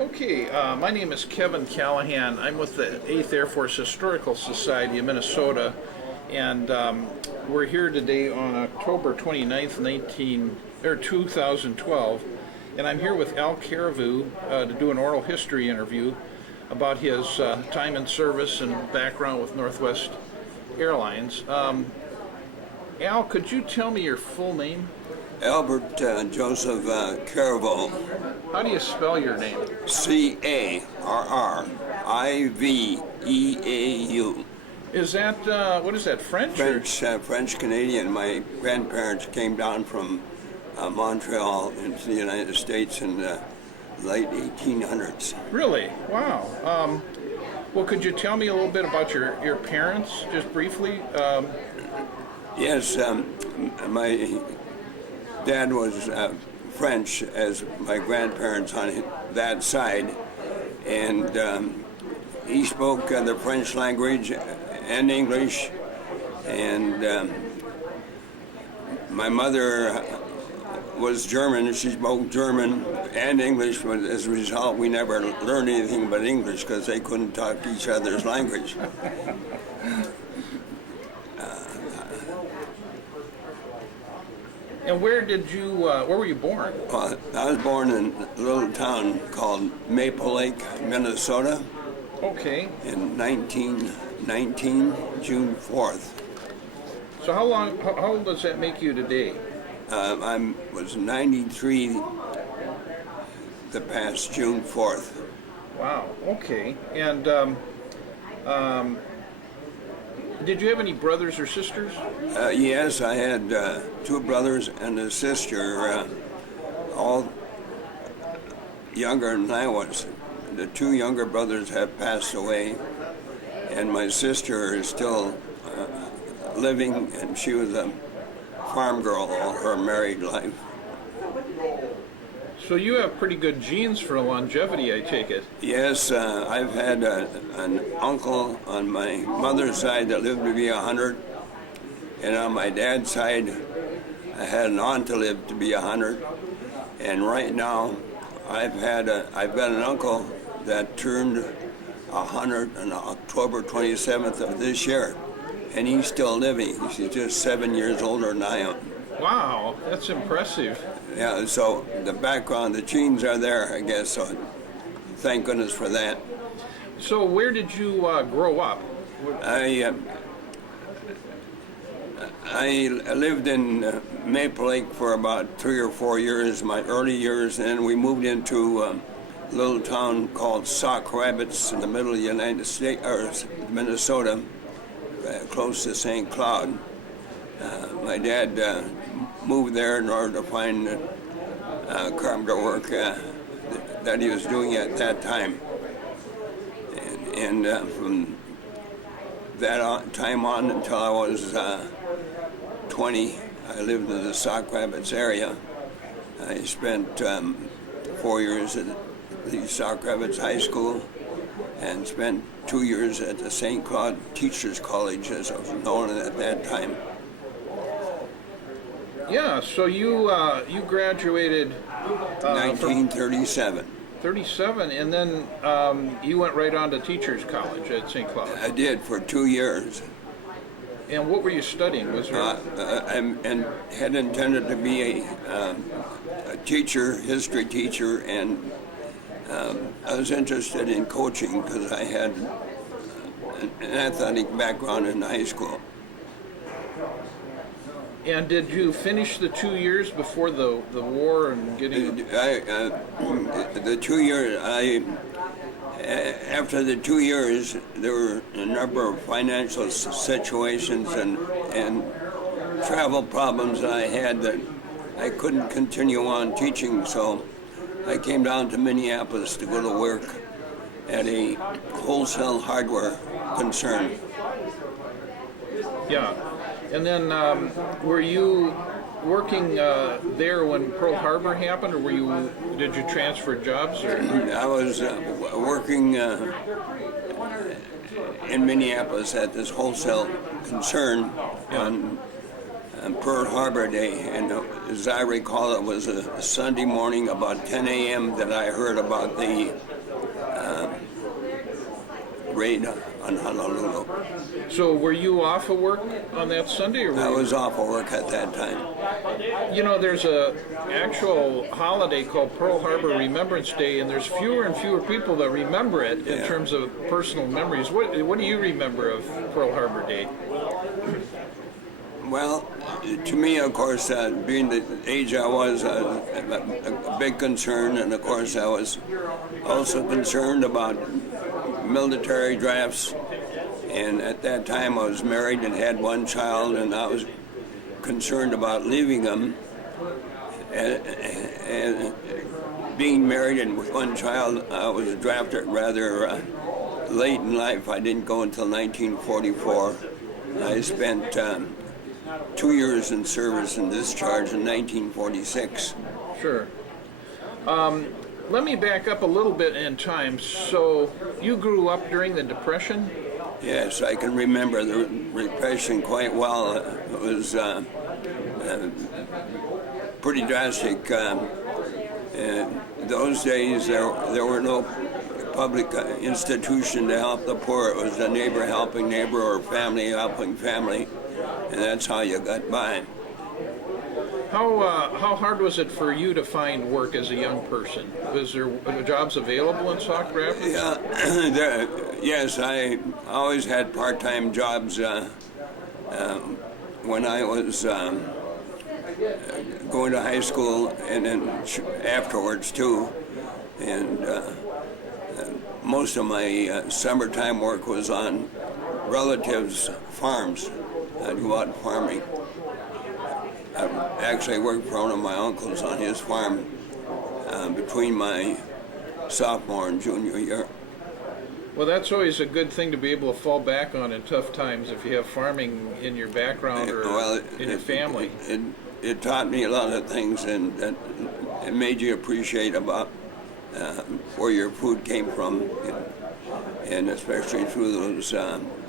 Okay, my name is Kevin Callahan. I'm with the 8th Air Force Historical Society of Minnesota, and we're here today on October 29th, 2012, and I'm here with Al Carriveau to do an oral history interview about his time in service and background with Northwest Airlines. Al, could you tell me your full name? Albert Joseph Carriveau. How do you spell your name? Carriveau. Is that, what is that, French? French Canadian. My grandparents came down from Montreal into the United States in the late 1800s. Really? Wow. Well, could you tell me a little bit about your parents, just briefly? Yes, my dad was French, as my grandparents on that side, and he spoke the French language and English, and my mother was German. She spoke German and English, but as a result we never learned anything but English because they couldn't talk each other's language. And where were you born? I was born in a little town called Maple Lake, Minnesota. Okay. In 1919, June 4th. So how old does that make you today? I was 93 the past June 4th. Wow, okay. And did you have any brothers or sisters? Yes, I had two brothers and a sister, all younger than I was. The two younger brothers have passed away, and my sister is still living, and she was a farm girl all her married life. So you have pretty good genes for longevity, I take it. Yes, I've had an uncle on my mother's side that lived to be 100, and on my dad's side, I had an aunt to live to be 100. And right now, I've got an uncle that turned 100 on October 27th of this year, and he's still living. He's just 7 years older than I am. Wow, that's impressive. Yeah, so the background, the genes are there, I guess, so thank goodness for that. So where did you grow up? I lived in Maple Lake for about 3 or 4 years, my early years, and then we moved into a little town called Sauk Rapids in the middle of the United States, or Minnesota, close to St. Cloud. My dad moved there in order to find carpenter work that he was doing at that time. And from that time on until I was 20, I lived in the Sauk Rapids area. I spent 4 years at the Sauk Rapids High School and spent 2 years at the St. Cloud Teachers College, as it was known at that time. Yeah, so you graduated 1937. 37, and then you went right on to Teachers College at St. Cloud. I did for 2 years. And what were you studying? Was there... and had intended to be a teacher, history teacher, and I was interested in coaching because I had an athletic background in high school. And did you finish the 2 years before the war and getting... The 2 years, after the 2 years, there were a number of financial situations and travel problems that I had that I couldn't continue on teaching, so I came down to Minneapolis to go to work at a wholesale hardware concern. Yeah. And then, were you working there when Pearl Harbor happened, or did you transfer jobs? Or? I was working in Minneapolis at this wholesale concern on Pearl Harbor Day, and as I recall, it was a Sunday morning about 10 a.m. that I heard about the raid on Honolulu. So were you off of work on that Sunday? Or were I you... was off of work at that time. You know, there's a actual holiday called Pearl Harbor Remembrance Day, and there's fewer and fewer people that remember it in terms of personal memories. What do you remember of Pearl Harbor Day? Well, to me, of course, being the age I was, a big concern, and of course I was also concerned about military drafts, and at that time I was married and had one child, and I was concerned about leaving them, and being married and with one child, I was drafted rather late in life. I didn't go until 1944. I spent 2 years in service and discharged in 1946. Sure. Let me back up a little bit in time. So you grew up during the Depression? Yes, I can remember the Depression quite well. It was pretty drastic. In those days, there were no public institution to help the poor. It was a neighbor helping neighbor or family helping family, and that's how you got by. How hard was it for you to find work as a young person? Was there jobs available in Sauk Rapids? Yeah, yes, I always had part-time jobs when I was going to high school, and then afterwards too. And most of my summertime work was on relatives' farms. I'd go out farming. I actually worked for one of my uncles on his farm between my sophomore and junior year. Well, that's always a good thing to be able to fall back on in tough times if you have farming in your background or in your family. It taught me a lot of things, and it made you appreciate about where your food came from, and especially through those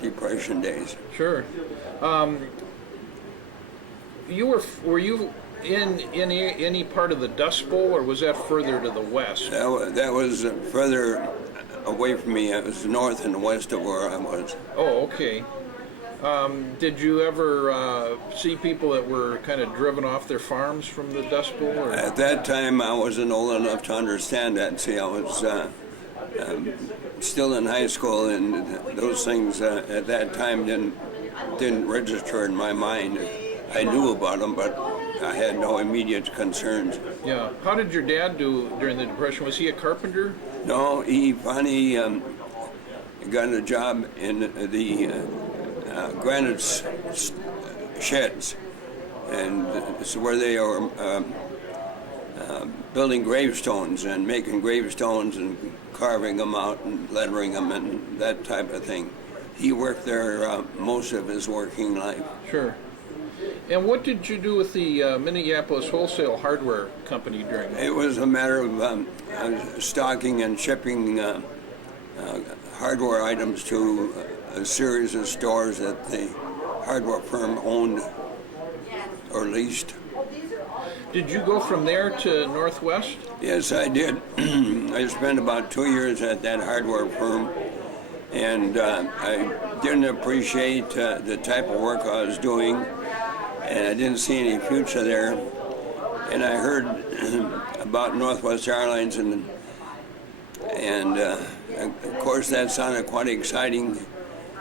Depression days. Sure. Were you in any part of the Dust Bowl, or was that further to the west? That was further away from me. It was north and west of where I was. Oh, okay. Did you ever see people that were kind of driven off their farms from the Dust Bowl? Or? At that time, I wasn't old enough to understand that. See, I was still in high school, and those things at that time didn't register in my mind. I knew about them, but I had no immediate concerns. Yeah. How did your dad do during the Depression? Was he a carpenter? No, he finally got a job in the granite sheds, and it's where they are building gravestones and making gravestones and carving them out and lettering them and that type of thing. He worked there most of his working life. Sure. And what did you do with the Minneapolis Wholesale Hardware Company during that? It was a matter of stocking and shipping hardware items to a series of stores that the hardware firm owned or leased. Did you go from there to Northwest? Yes, I did. I spent about 2 years at that hardware firm, and I didn't appreciate the type of work I was doing, and I didn't see any future there. And I heard about Northwest Airlines, and of course that sounded quite exciting.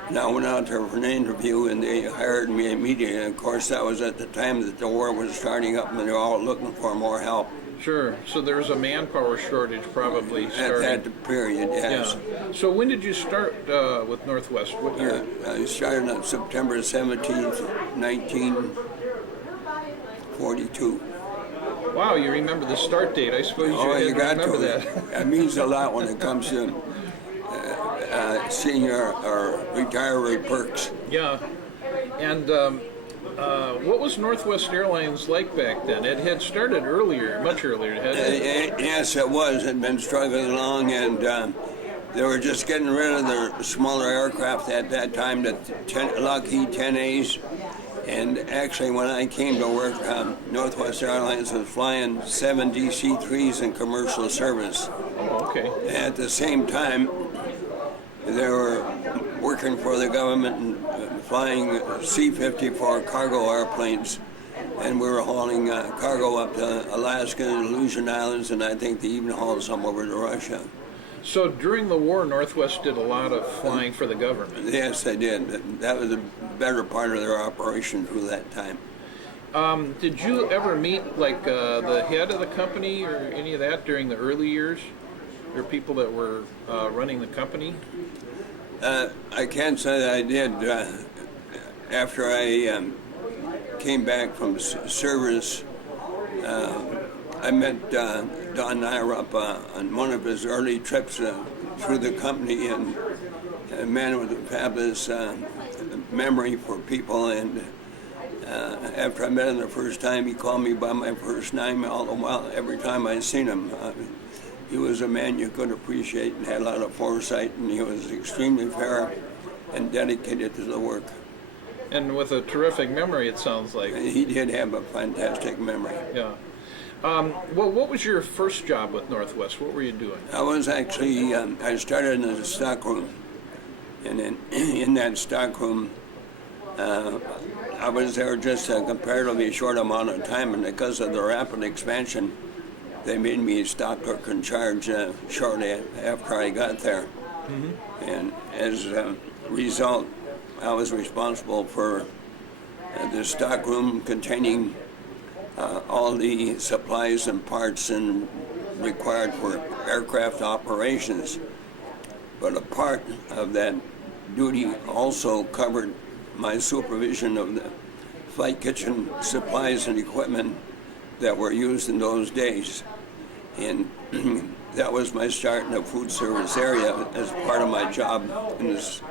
And I went out there for an interview, and they hired me immediately. And of course, that was at the time that the war was starting up, and they were all looking for more help. Sure. So there was a manpower shortage probably starting. At that period, yes. Yeah. So when did you start with Northwest? What year? I started on September 17th, 1942. Wow, you remember the start date. I suppose you got remember to. that. That means a lot when it comes to senior or retiree perks. Yeah. And what was Northwest Airlines like back then? It had started earlier, much earlier, hadn't it? Yes, it was. It had been struggling along, and they were just getting rid of their smaller aircraft at that time, the Lockheed 10As, And actually, when I came to work, Northwest Airlines was flying 7 DC-3s in commercial service. Oh, okay. At the same time, they were working for the government and flying C-54 cargo airplanes, and we were hauling cargo up to Alaska and Aleutian Islands, and I think they even hauled some over to Russia. So during the war, Northwest did a lot of flying for the government. Yes, they did. That was a better part of their operation through that time. Did you ever meet like the head of the company or any of that during the early years? Or people that were running the company? I can't say that I did. After I came back from service, I met Don Nyrup on one of his early trips through the company, and a man with a fabulous memory for people. And after I met him the first time, he called me by my first name all the while, every time I seen him. He was a man you could appreciate and had a lot of foresight, and he was extremely fair and dedicated to the work. And with a terrific memory, it sounds like. He did have a fantastic memory. Yeah. Well, what was your first job with Northwest? What were you doing? I was actually, I started in the stockroom. And in that stockroom, I was there just a comparatively short amount of time, and because of the rapid expansion, they made me stock clerk in charge shortly after I got there. Mm-hmm. And as a result, I was responsible for the stockroom containing all the supplies and parts and required for aircraft operations. But a part of that duty also covered my supervision of the flight kitchen supplies and equipment that were used in those days. And that was my start in the food service area as part of my job in this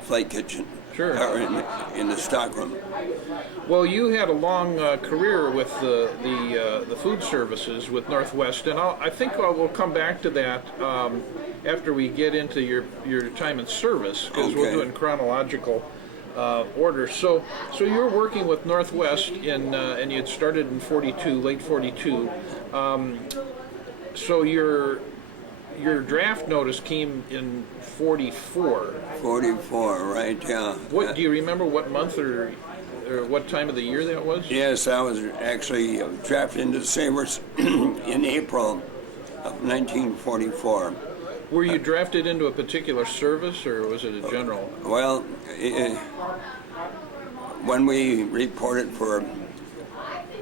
flight kitchen. Sure. Or in the stockroom. Well, you had a long career with the food services with Northwest, and I think we'll come back to that after we get into your time in service, because we'll do it in chronological order. So you were working with Northwest and you had started in 42, late 42. So your draft notice came in 44. 44, right? Yeah. What do you remember? What month or what time of the year that was? Yes, I was actually drafted into Sabres in April of 1944. Were you drafted into a particular service, or was it a general? Well, when we reported for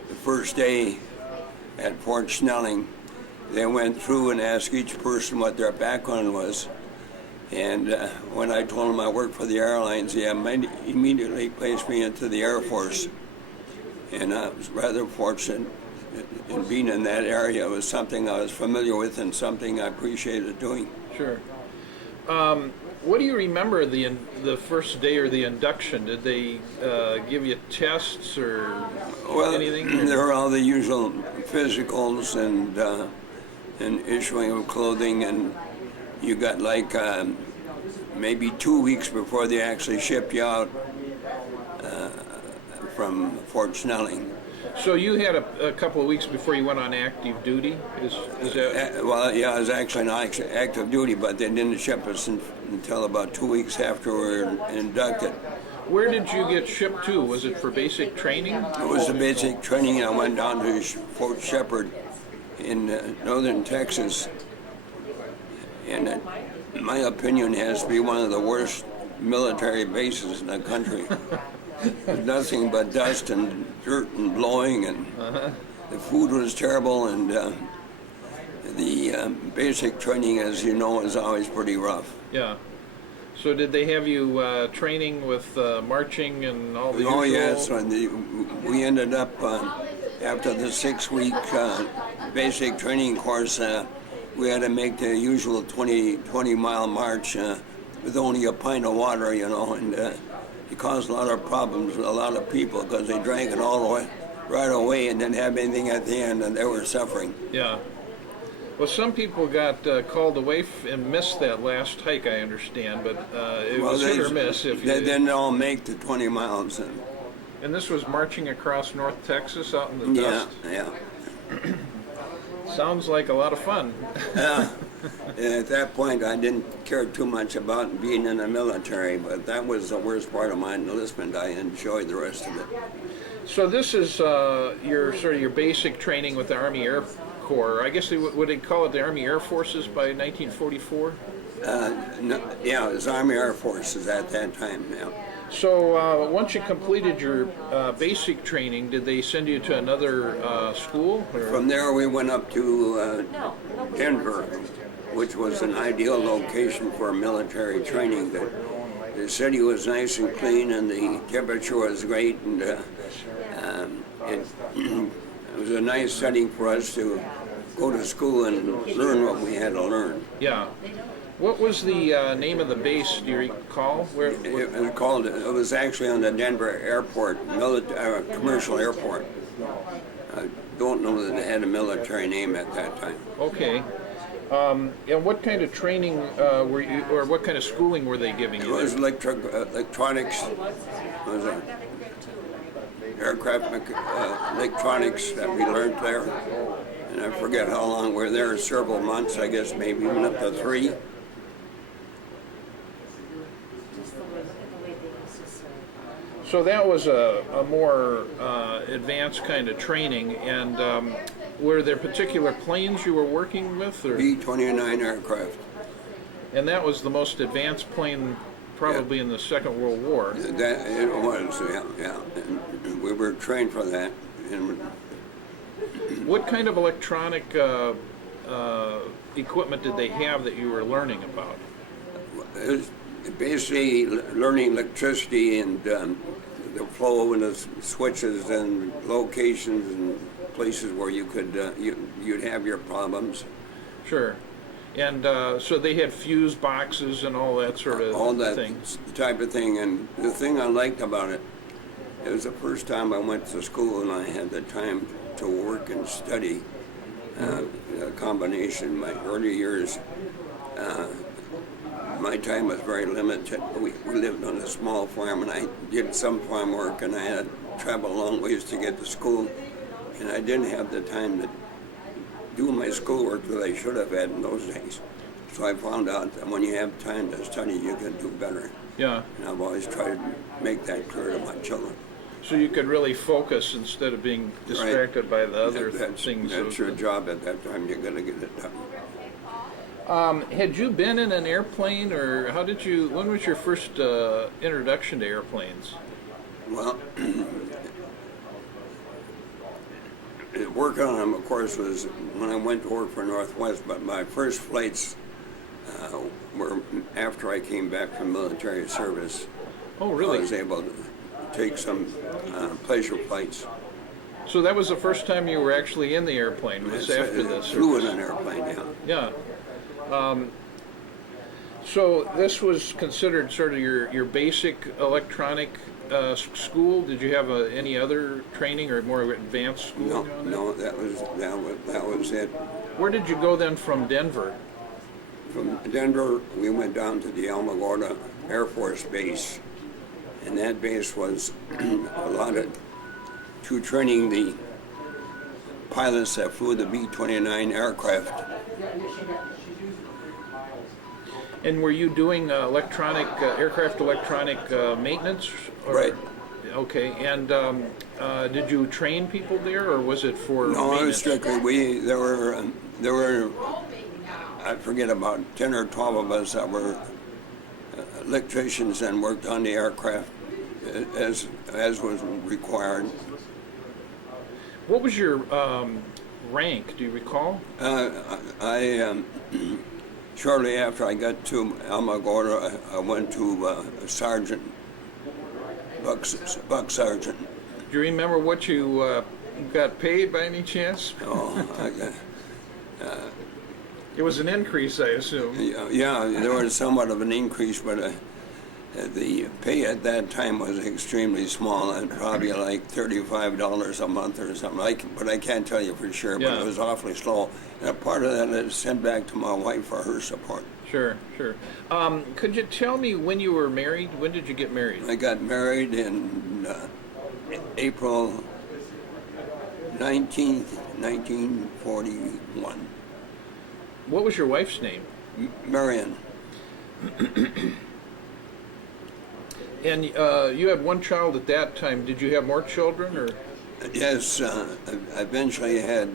the first day at Fort Snelling, they went through and asked each person what their background was. And when I told them I worked for the airlines, they immediately placed me into the Air Force. And I was rather fortunate in being in that area. It was something I was familiar with and something I appreciated doing. Sure. What do you remember the first day or the induction? Did they give you tests or anything? There were all the usual physicals and issuing of clothing, and you got like maybe 2 weeks before they actually shipped you out from Fort Snelling. So you had a couple of weeks before you went on active duty? Is that? Well, yeah, I was actually on active duty, but they didn't ship us until about 2 weeks after we were inducted. Where did you get shipped to? Was it for basic training? It was the basic training, and I went down to Fort Shepherd in northern Texas. And in my opinion, has to be one of the worst military bases in the country. Nothing but dust and dirt and blowing, and the food was terrible, and the basic training, as you know, is always pretty rough. Yeah. So did they have you training with marching and all the usual? Oh, yes. We ended up, after the 6-week basic training course, we had to make the usual 20-mile march with only a pint of water, and it caused a lot of problems with a lot of people because they drank it all the way right away and didn't have anything at the end, and they were suffering. Yeah. Well, some people got called away and missed that last hike, I understand, but it was hit or miss. They didn't all make the 20 miles. And this was marching across North Texas out in the dust? Yeah. Sounds like a lot of fun. At that point, I didn't care too much about being in the military, but that was the worst part of my enlistment. I enjoyed the rest of it. So this is your basic training with the Army Air Corps. I guess would they call it the Army Air Forces by 1944? No, yeah, it was Army Air Forces at that time, yeah. So once you completed your basic training, did they send you to another school? Or? From there, we went up to Denver, which was an ideal location for military training. The city was nice and clean, and the temperature was great, and it was a nice setting for us to go to school and learn what we had to learn. Yeah. What was the name of the base? Do you recall? It was actually on the Denver airport, commercial airport. I don't know that it had a military name at that time. Okay. And what kind of training were you, or what kind of schooling were they giving you? It was electronics. It was aircraft electronics that we learned there. And I forget how long we were there, several months, I guess, maybe even up to 3. So that was a more advanced kind of training, and were there particular planes you were working with? Or? B-29 aircraft. And that was the most advanced plane probably in the Second World War. That it was, yeah. And we were trained for that. And what kind of electronic equipment did they have that you were learning about? it was basically learning electricity and the flow and the switches and locations and places where you could you'd have your problems. Sure. And so they had fuse boxes and all that sort of all that thing. Type of thing. And the thing I liked about it, it was the first time I went to school and I had the time to work and study. A combination. My early years, my time was very limited. We lived on a small farm, and I did some farm work, and I had to travel a long ways to get to school, and I didn't have the time to do my schoolwork that I should have had in those days. So I found out that when you have time to study, you can do better. Yeah. And I've always tried to make that clear to my children. So you could really focus instead of being distracted by the other things. That's your job at that time. You're going to get it done. Had you been in an airplane, or how did you? When was your first introduction to airplanes? Well, working on them, of course, was when I went to work for Northwest. But my first flights were after I came back from military service. Oh, really? I was able to take some pleasure flights. So that was the first time you were actually in the airplane, was after this? Flew in an airplane, yeah. Yeah. So this was considered sort of your basic electronic school. Did you have any other training or more advanced schooling? No, that was it. Where did you go then from Denver? From Denver, we went down to the Alamagordo Air Force Base. And that base was allotted to training the pilots that flew the B-29 aircraft. And were you doing aircraft electronic maintenance? Right. Okay. And did you train people there, or was it for No, maintenance? it was strictly there were I forget about 10 or 12 of us that were electricians and worked on the aircraft as was required. What was your rank? Do you recall? I shortly after I got to Alamagordo, I went to sergeant, buck sergeant. Do you remember what you got paid by any chance? Oh, It was an increase, I assume. Yeah, there was somewhat of an increase, but the pay at that time was extremely small, and probably like $35 a month or something. But I can't tell you for sure, but it was awfully slow. And a part of that is sent back to my wife for her support. Sure. Could you tell me when you were married? When did you get married? I got married in April 19th, 1941. What was your wife's name? Marion. And you had one child at that time. Did you have more children, or? Yes, I eventually had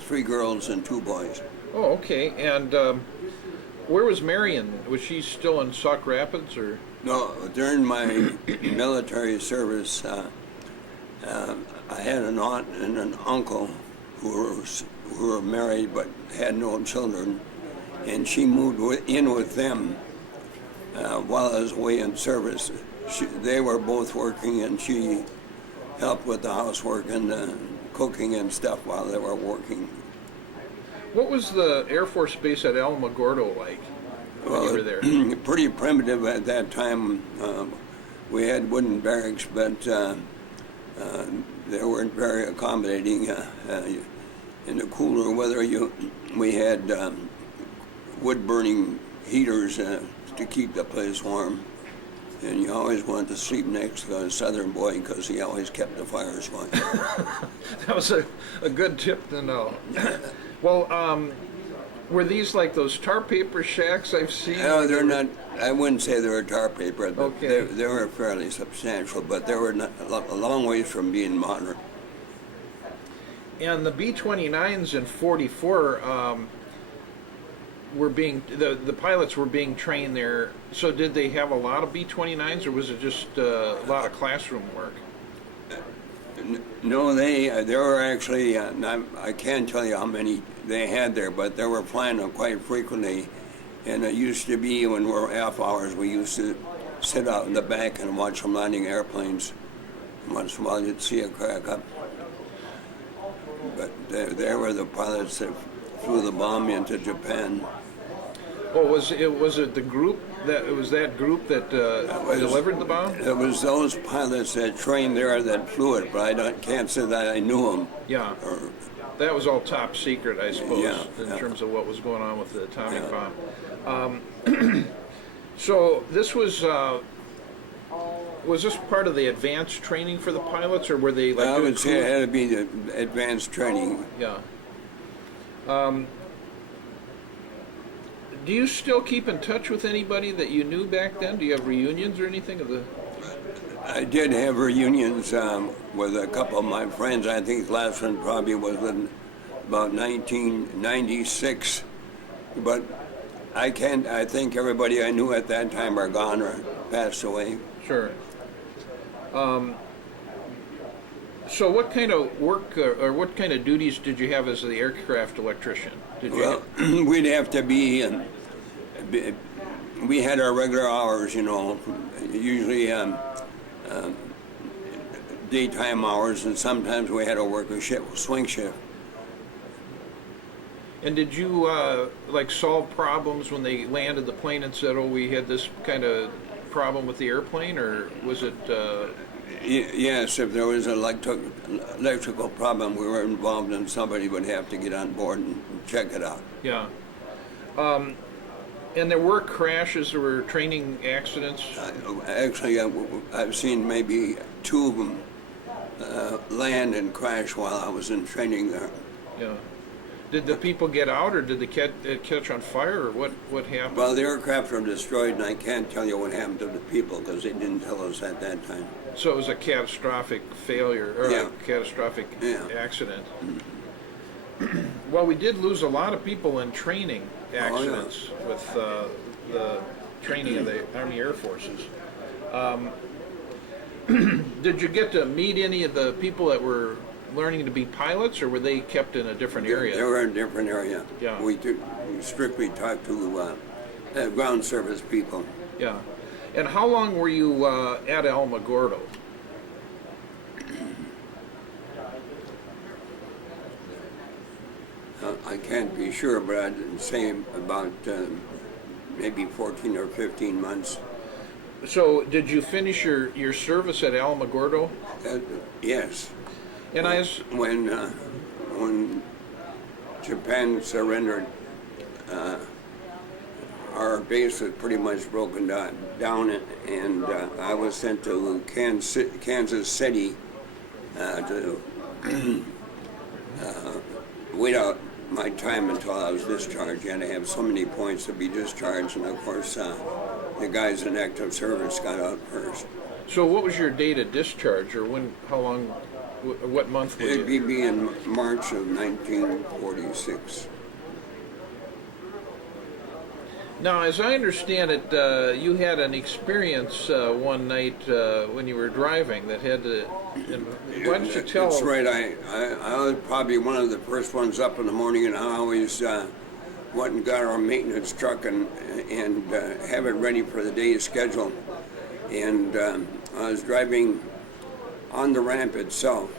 3 girls and 2 boys. Oh, okay. And where was Marion? Was she still in Sauk Rapids, or? No, during my military service, I had an aunt and an uncle who were married but had no children, and she moved in with them while I was away in service. They were both working, and she helped with the housework and cooking and stuff while they were working. What was the Air Force base at Alamagordo like when you were there? Pretty primitive at that time. We had wooden barracks, but they weren't very accommodating. In the cooler weather, we had wood-burning heaters to keep the place warm. And you always wanted to sleep next to a Southern boy because he always kept the fires going. That was a good tip to know. Well, were these like those tar paper shacks I've seen? No, they're not. I wouldn't say they were tar paper. But okay. They were fairly substantial, but they were not, a long ways from being modern. And the B-29s in 44 were being, the pilots were being trained there. So did they have a lot of B-29s, or was it just a lot of classroom work? No, they were actually, I can't tell you how many they had there, but they were flying them quite frequently. And it used to be when we were half hours, we used to sit out in the back and watch them landing airplanes. Once in a while you'd see a crack up. But they were the pilots that flew the bomb into Japan. Oh, was it the group that delivered the bomb? It was those pilots that trained there that flew it, but can't say that I knew them. Yeah. That was all top secret, I suppose, in terms of what was going on with the atomic bomb. So this was this part of the advanced training for the pilots, or were they like? I would say it had to be the advanced training. Yeah. Do you still keep in touch with anybody that you knew back then? Do you have reunions or anything of the? I did have reunions with a couple of my friends. I think the last one probably was in about 1996. But I think everybody I knew at that time are gone or passed away. Sure. So what kind of work or what kind of duties did you have as the aircraft electrician? We'd have to be, we had our regular hours, usually daytime hours, and sometimes we had to work a swing shift. And did you solve problems when they landed the plane and said, "Oh, we had this kind of problem with the airplane," or was it? Yes, if there was an electrical problem, we were involved, and somebody would have to get on board and check it out. Yeah. And there were crashes or training accidents? Actually, I've seen maybe 2 of them land and crash while I was in training there. Yeah. Did the people get out, or did they catch on fire, or what happened? Well, the aircraft were destroyed, and I can't tell you what happened to the people because they didn't tell us at that time. So it was a catastrophic failure, or a catastrophic accident. Well, we did lose a lot of people in training accidents with the training of the Army Air Forces. Did you get to meet any of the people that were learning to be pilots, or were they kept in a different area? They were in a different area. Yeah. We strictly talked to ground service people. Yeah. And how long were you at Alamagordo? I can't be sure, but I'd say about maybe 14 or 15 months. So did you finish your service at Alamagordo? Yes. And when Japan surrendered, our base was pretty much broken down, and I was sent to Kansas City to wait out my time until I was discharged. You had to have so many points to be discharged, and of course, the guys in active service got out first. So what was your date of discharge, or when, how long, what month was It'd it? be in March of 1946. Now, as I understand it, you had an experience one night when you were driving that had to. Why don't you tell? That's right. I was probably one of the first ones up in the morning, and I always went and got our maintenance truck and have it ready for the day's schedule. And I was driving on the ramp itself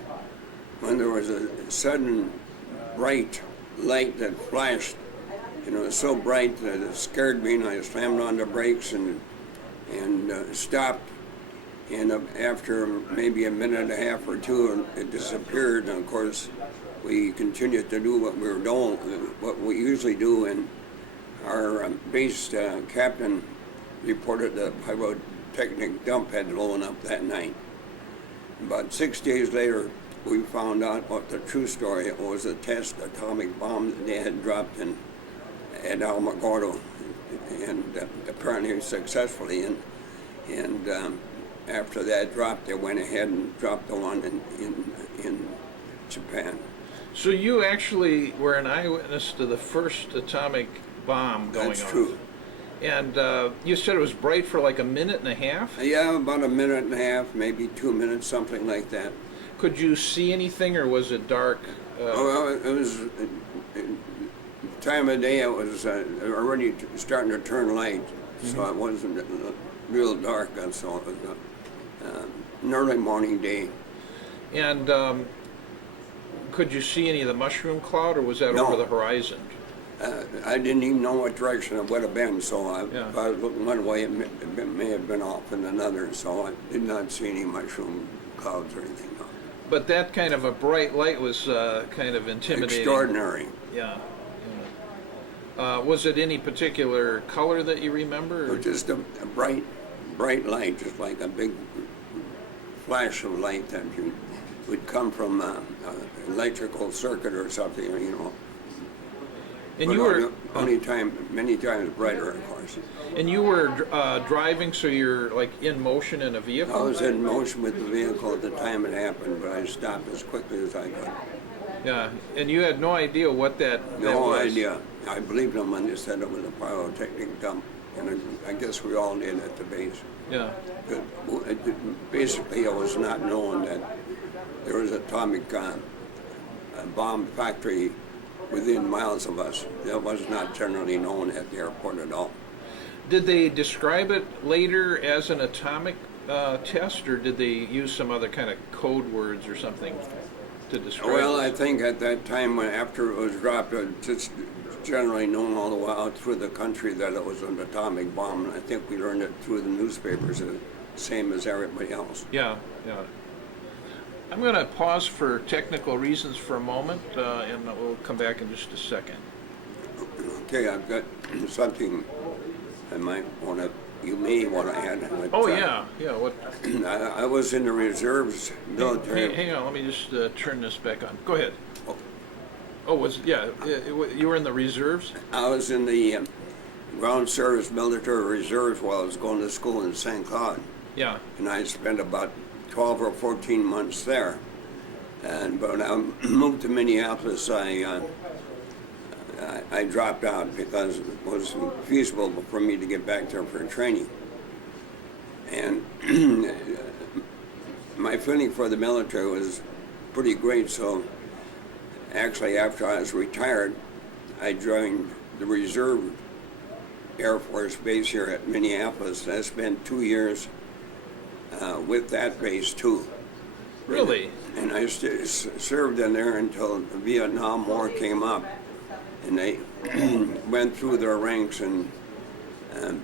when there was a sudden bright light that flashed. You know, it was so bright that it scared me, and I slammed on the brakes and stopped. And after maybe a minute and a half or two, it disappeared. And of course, we continued to do what we were doing, what we usually do. And our base captain reported that the pyrotechnic dump had blown up that night. About 6 days later, we found out what the true story. It was a test atomic bomb that they had dropped at Alamagordo, and apparently successfully. And after that drop, they went ahead and dropped the one in Japan. So you actually were an eyewitness to the first atomic bomb going off. That's true. And you said it was bright for like a minute and a half? Yeah, about a minute and a half, maybe 2 minutes, something like that. Could you see anything, or was it dark? Well, it was time of day. It was already starting to turn light, so it wasn't real dark. So it was an early morning day. And could you see any of the mushroom cloud, or was that No. over the horizon? I didn't even know what direction it would have been, so if Yeah. I was looking one way, it may have been off in another, so I did not see any mushroom clouds or anything. No. But that kind of a bright light was kind of intimidating. Extraordinary. Yeah. Was it any particular color that you remember? It was just a bright light, just like a big flash of light that would come from an electrical circuit or something, you know. And But you were many times brighter, of course. and you were driving, so you're like in motion in a vehicle. I was in motion with the vehicle at the time it happened, but I stopped as quickly as I could. Yeah, and you had no idea what that No was. idea. I believed them when they said it was a pyrotechnic dump, and I guess we all did at the base. Yeah. Basically, it was not known that there was an atomic bomb factory within miles of us. That was not generally known at the airport at all. Did they describe it later as an atomic test, or did they use some other kind of code words or something to describe Well, it? I think at that time, after it was dropped, it just generally known all the while through the country that it was an atomic bomb. And I think we learned it through the newspapers, the same as everybody else. Yeah, yeah. I'm going to pause for technical reasons for a moment, and we'll come back in just a second. Okay, I've got something you may want to add. But, Oh, yeah. What? I was in the reserves military. Hang on, let me just turn this back on. Go ahead. You were in the reserves? I was in the ground service military reserves while I was going to school in St. Cloud. Yeah. And I spent about 12 or 14 months there. But when I moved to Minneapolis, I dropped out because it wasn't feasible for me to get back there for training. And my feeling for the military was pretty great, so actually after I was retired, I joined the Reserve Air Force Base here at Minneapolis. I spent 2 years with that base too. Really? And I served in there until the Vietnam War came up, and they went through their ranks, and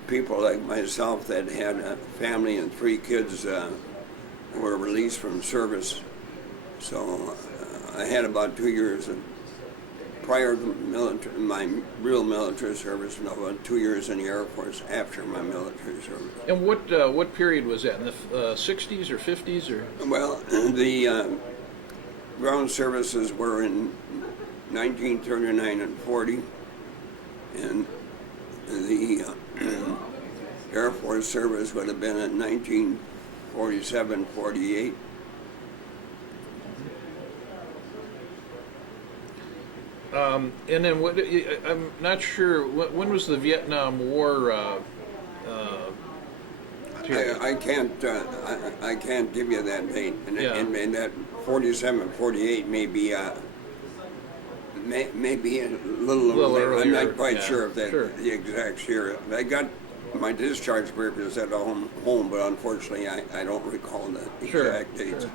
people like myself that had a family and 3 kids were released from service. So I had about 2 years prior to my real military service, and about 2 years in the Air Force after my military service. And what period was that? In the 60s or 50s or? Well, the ground services were in 1939 and 40, and the Air Force service would have been in 1947, 48. And then what? I'm not sure. When was the Vietnam War? Period? I can't give you that date, and, Yeah. and that 47, 48 may be maybe a little later. I'm earlier, not quite yeah, sure of that sure. the exact year. I got my discharge papers at home, but unfortunately I don't recall the Sure, exact dates.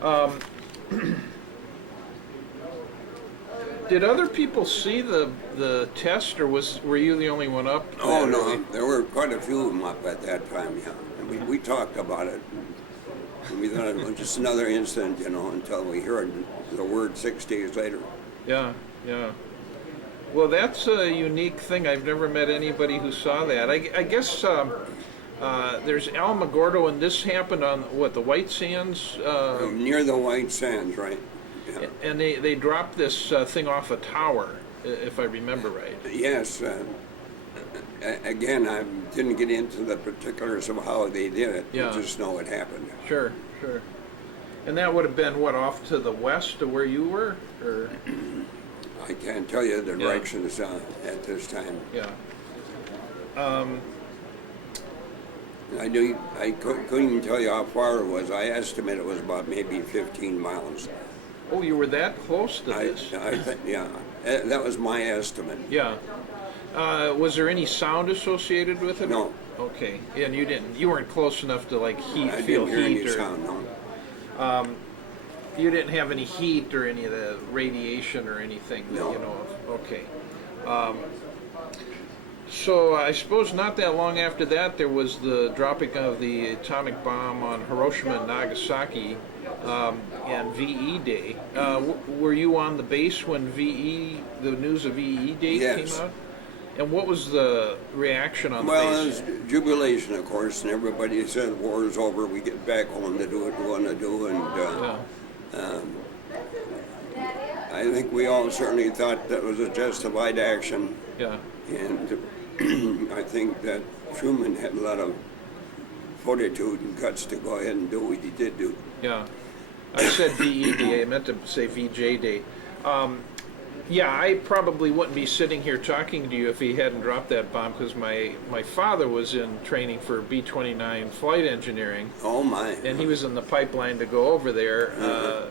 sure. Did other people see the test, or were you the only one up? Oh that no, early? there were quite a few of them up at that time. Yeah, and we talked about it. And we thought it was just another incident, until we heard the word 6 days later. Yeah, yeah. Well, that's a unique thing. I've never met anybody who saw that. I guess there's Alamagordo, and this happened on the White Sands, Near the White Sands, right? Yeah. and they dropped this thing off a tower, if I remember right. Yes. Again, I didn't get into the particulars of how they did it. Yeah. I just know it happened. Sure, sure. And that would have been off to the west of where you were, or I can't tell you the directions at this time. yeah. I couldn't even tell you how far it was. I estimate it was about maybe 15 miles. Oh, you were that close to this? I think, yeah, that was my estimate. Yeah. Was there any sound associated with it? No. Okay. And you weren't close enough to I feel didn't hear heat any or sound, no. you didn't have any heat or any of the radiation or anything that No. you know of. Okay. So I suppose not that long after that there was the dropping of the atomic bomb on Hiroshima and Nagasaki, and VE Day. Were you on the base when the news of VE Day Yes. came out? And what was the reaction on the Well, it base? was jubilation, of course, and everybody said war is over. We get back home to do what we want to do, and Yeah. I think we all certainly thought that was a justified action, Yeah. and I think that Truman had a lot of fortitude and guts to go ahead and do what he did do. Yeah. I said VE Day. I meant to say VJ Day. Yeah, I probably wouldn't be sitting here talking to you if he hadn't dropped that bomb, because my father was in training for B-29 flight engineering, Oh my! and he was in the pipeline to go over there.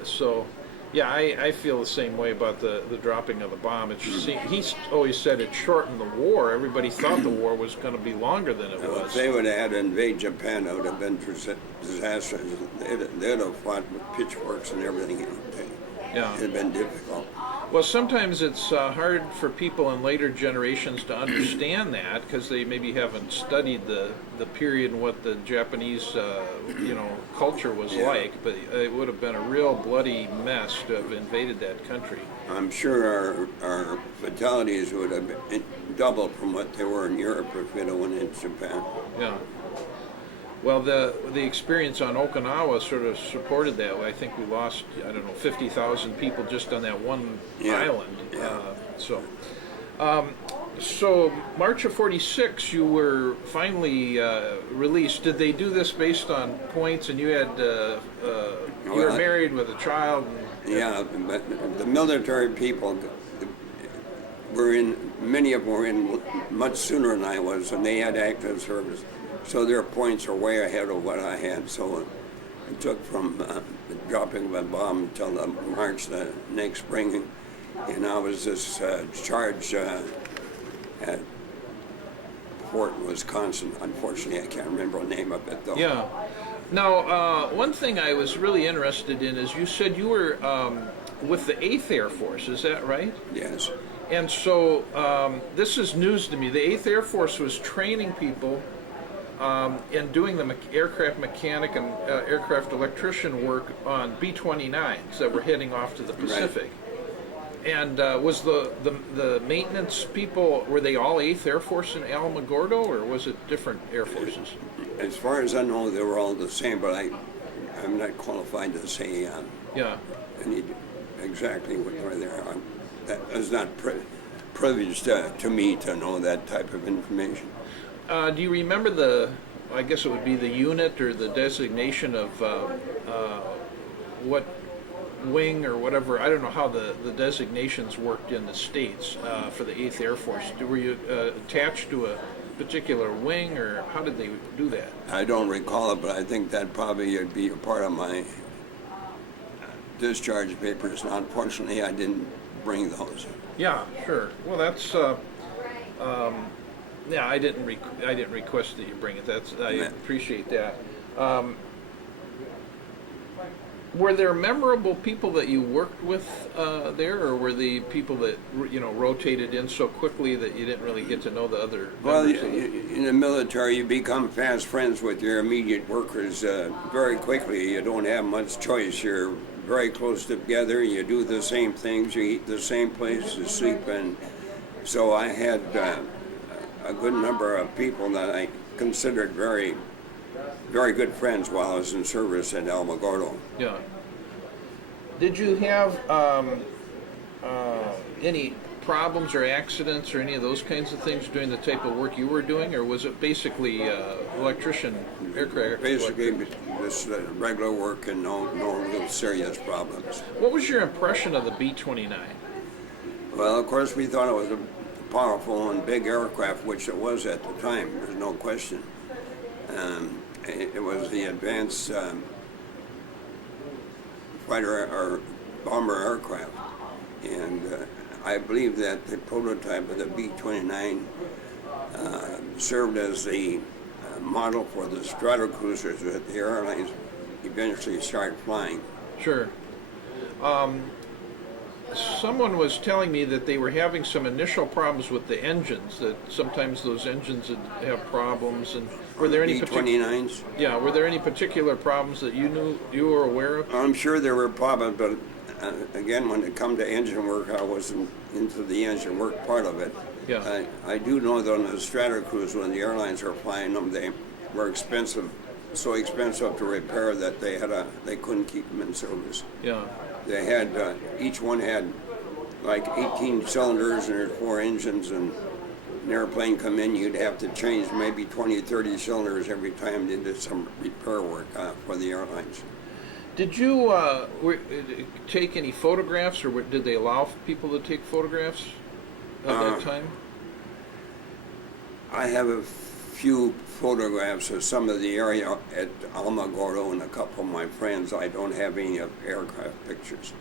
So, yeah, I feel the same way about the dropping of the bomb. It just he's always said it shortened the war. Everybody thought the war was going to be longer than it If was. they would have had to invade Japan, it would have been disastrous. They'd have fought with pitchforks and everything. Yeah. It'd have been difficult. Well, sometimes it's hard for people in later generations to understand that, because they maybe haven't studied the period and what the Japanese culture was Yeah. like. But it would have been a real bloody mess to have invaded that country. I'm sure our fatalities would have been double from what they were in Europe if we'd have went into Japan. Yeah. Well, the experience on Okinawa sort of supported that. I think we lost 50,000 people just on that one Yeah. island. Yeah. So March of '46, you were finally released. Did they do this based on points? And you had you were Well, married with a child. Yeah, but the military people many of them were in much sooner than I was, and they had active service. So their points are way ahead of what I had. So it took from the dropping of a bomb until the March the next spring, and I was discharged at Fort Wisconsin. Unfortunately, I can't remember the name of it though. Yeah. Now, one thing I was really interested in is you said you were with the 8th Air Force. Is that right? Yes. And so this is news to me. The 8th Air Force was training people and doing the aircraft mechanic and aircraft electrician work on B-29s that were heading off to the Pacific. Right. And was the maintenance people, were they all 8th Air Force in Alamagordo, or was it different Air Forces? As far as I know, they were all the same, but I'm not qualified to say Yeah. any exactly where they are. That is not privileged to me to know that type of information. Do you remember I guess it would be the unit or the designation of what wing or whatever? I don't know how the designations worked in the States for the 8th Air Force. Were you attached to a particular wing, or how did they do that? I don't recall it, but I think that probably would be a part of my discharge papers. And unfortunately, I didn't bring those. Yeah, sure. Well, that's yeah. I didn't request that you bring it. I appreciate that. Were there memorable people that you worked with there, or were the people that rotated in so quickly that you didn't really get to know the other? Well, in the military, you become fast friends with your immediate workers very quickly. You don't have much choice. You're very close together. You do the same things. You eat the same place to sleep in. So I had a good number of people that I considered very, very good friends while I was in service at Alamagordo. Yeah. Did you have any problems or accidents or any of those kinds of things doing the type of work you were doing, or was it basically electrician, aircraft? Basically, just regular work and no real serious problems. What was your impression of the B-29? Well, of course, we thought it was a powerful and big aircraft, which it was at the time. There's no question. It was the advanced fighter or bomber aircraft, and I believe that the prototype of the B-29 served as the model for the stratocruisers that the airlines eventually started flying. Sure. Someone was telling me that they were having some initial problems with the engines, that sometimes those engines would have problems, and were there any B-29s? Yeah, were there any particular problems that you were aware of? I'm sure there were problems, but again, when it come to engine work, I wasn't into the engine work part of it. Yeah. I do know that on the stratocruise, when the airlines were flying them, they were expensive, so expensive to repair that they couldn't keep them in service. Yeah. They had, each one had like 18 cylinders and there's 4 engines, and an airplane come in, you'd have to change maybe 20, 30 cylinders every time they did some repair work for the airlines. Did you take any photographs, or did they allow people to take photographs at that time? I have a few photographs of some of the area at Alamagordo and a couple of my friends. I don't have any of aircraft pictures.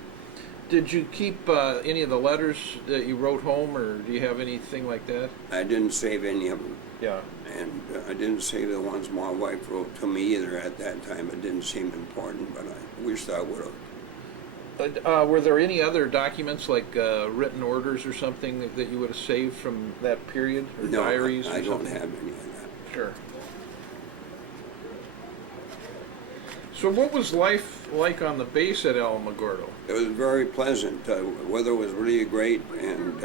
Did you keep any of the letters that you wrote home, or do you have anything like that? I didn't save any of them. Yeah. And I didn't save the ones my wife wrote to me either at that time. It didn't seem important, but I wished I would have. Were there any other documents, like written orders or something that you would have saved from that period, or No, diaries? I or don't something? have any of that. Sure. So what was life like on the base at Alamagordo? It was very pleasant. Weather was really great, and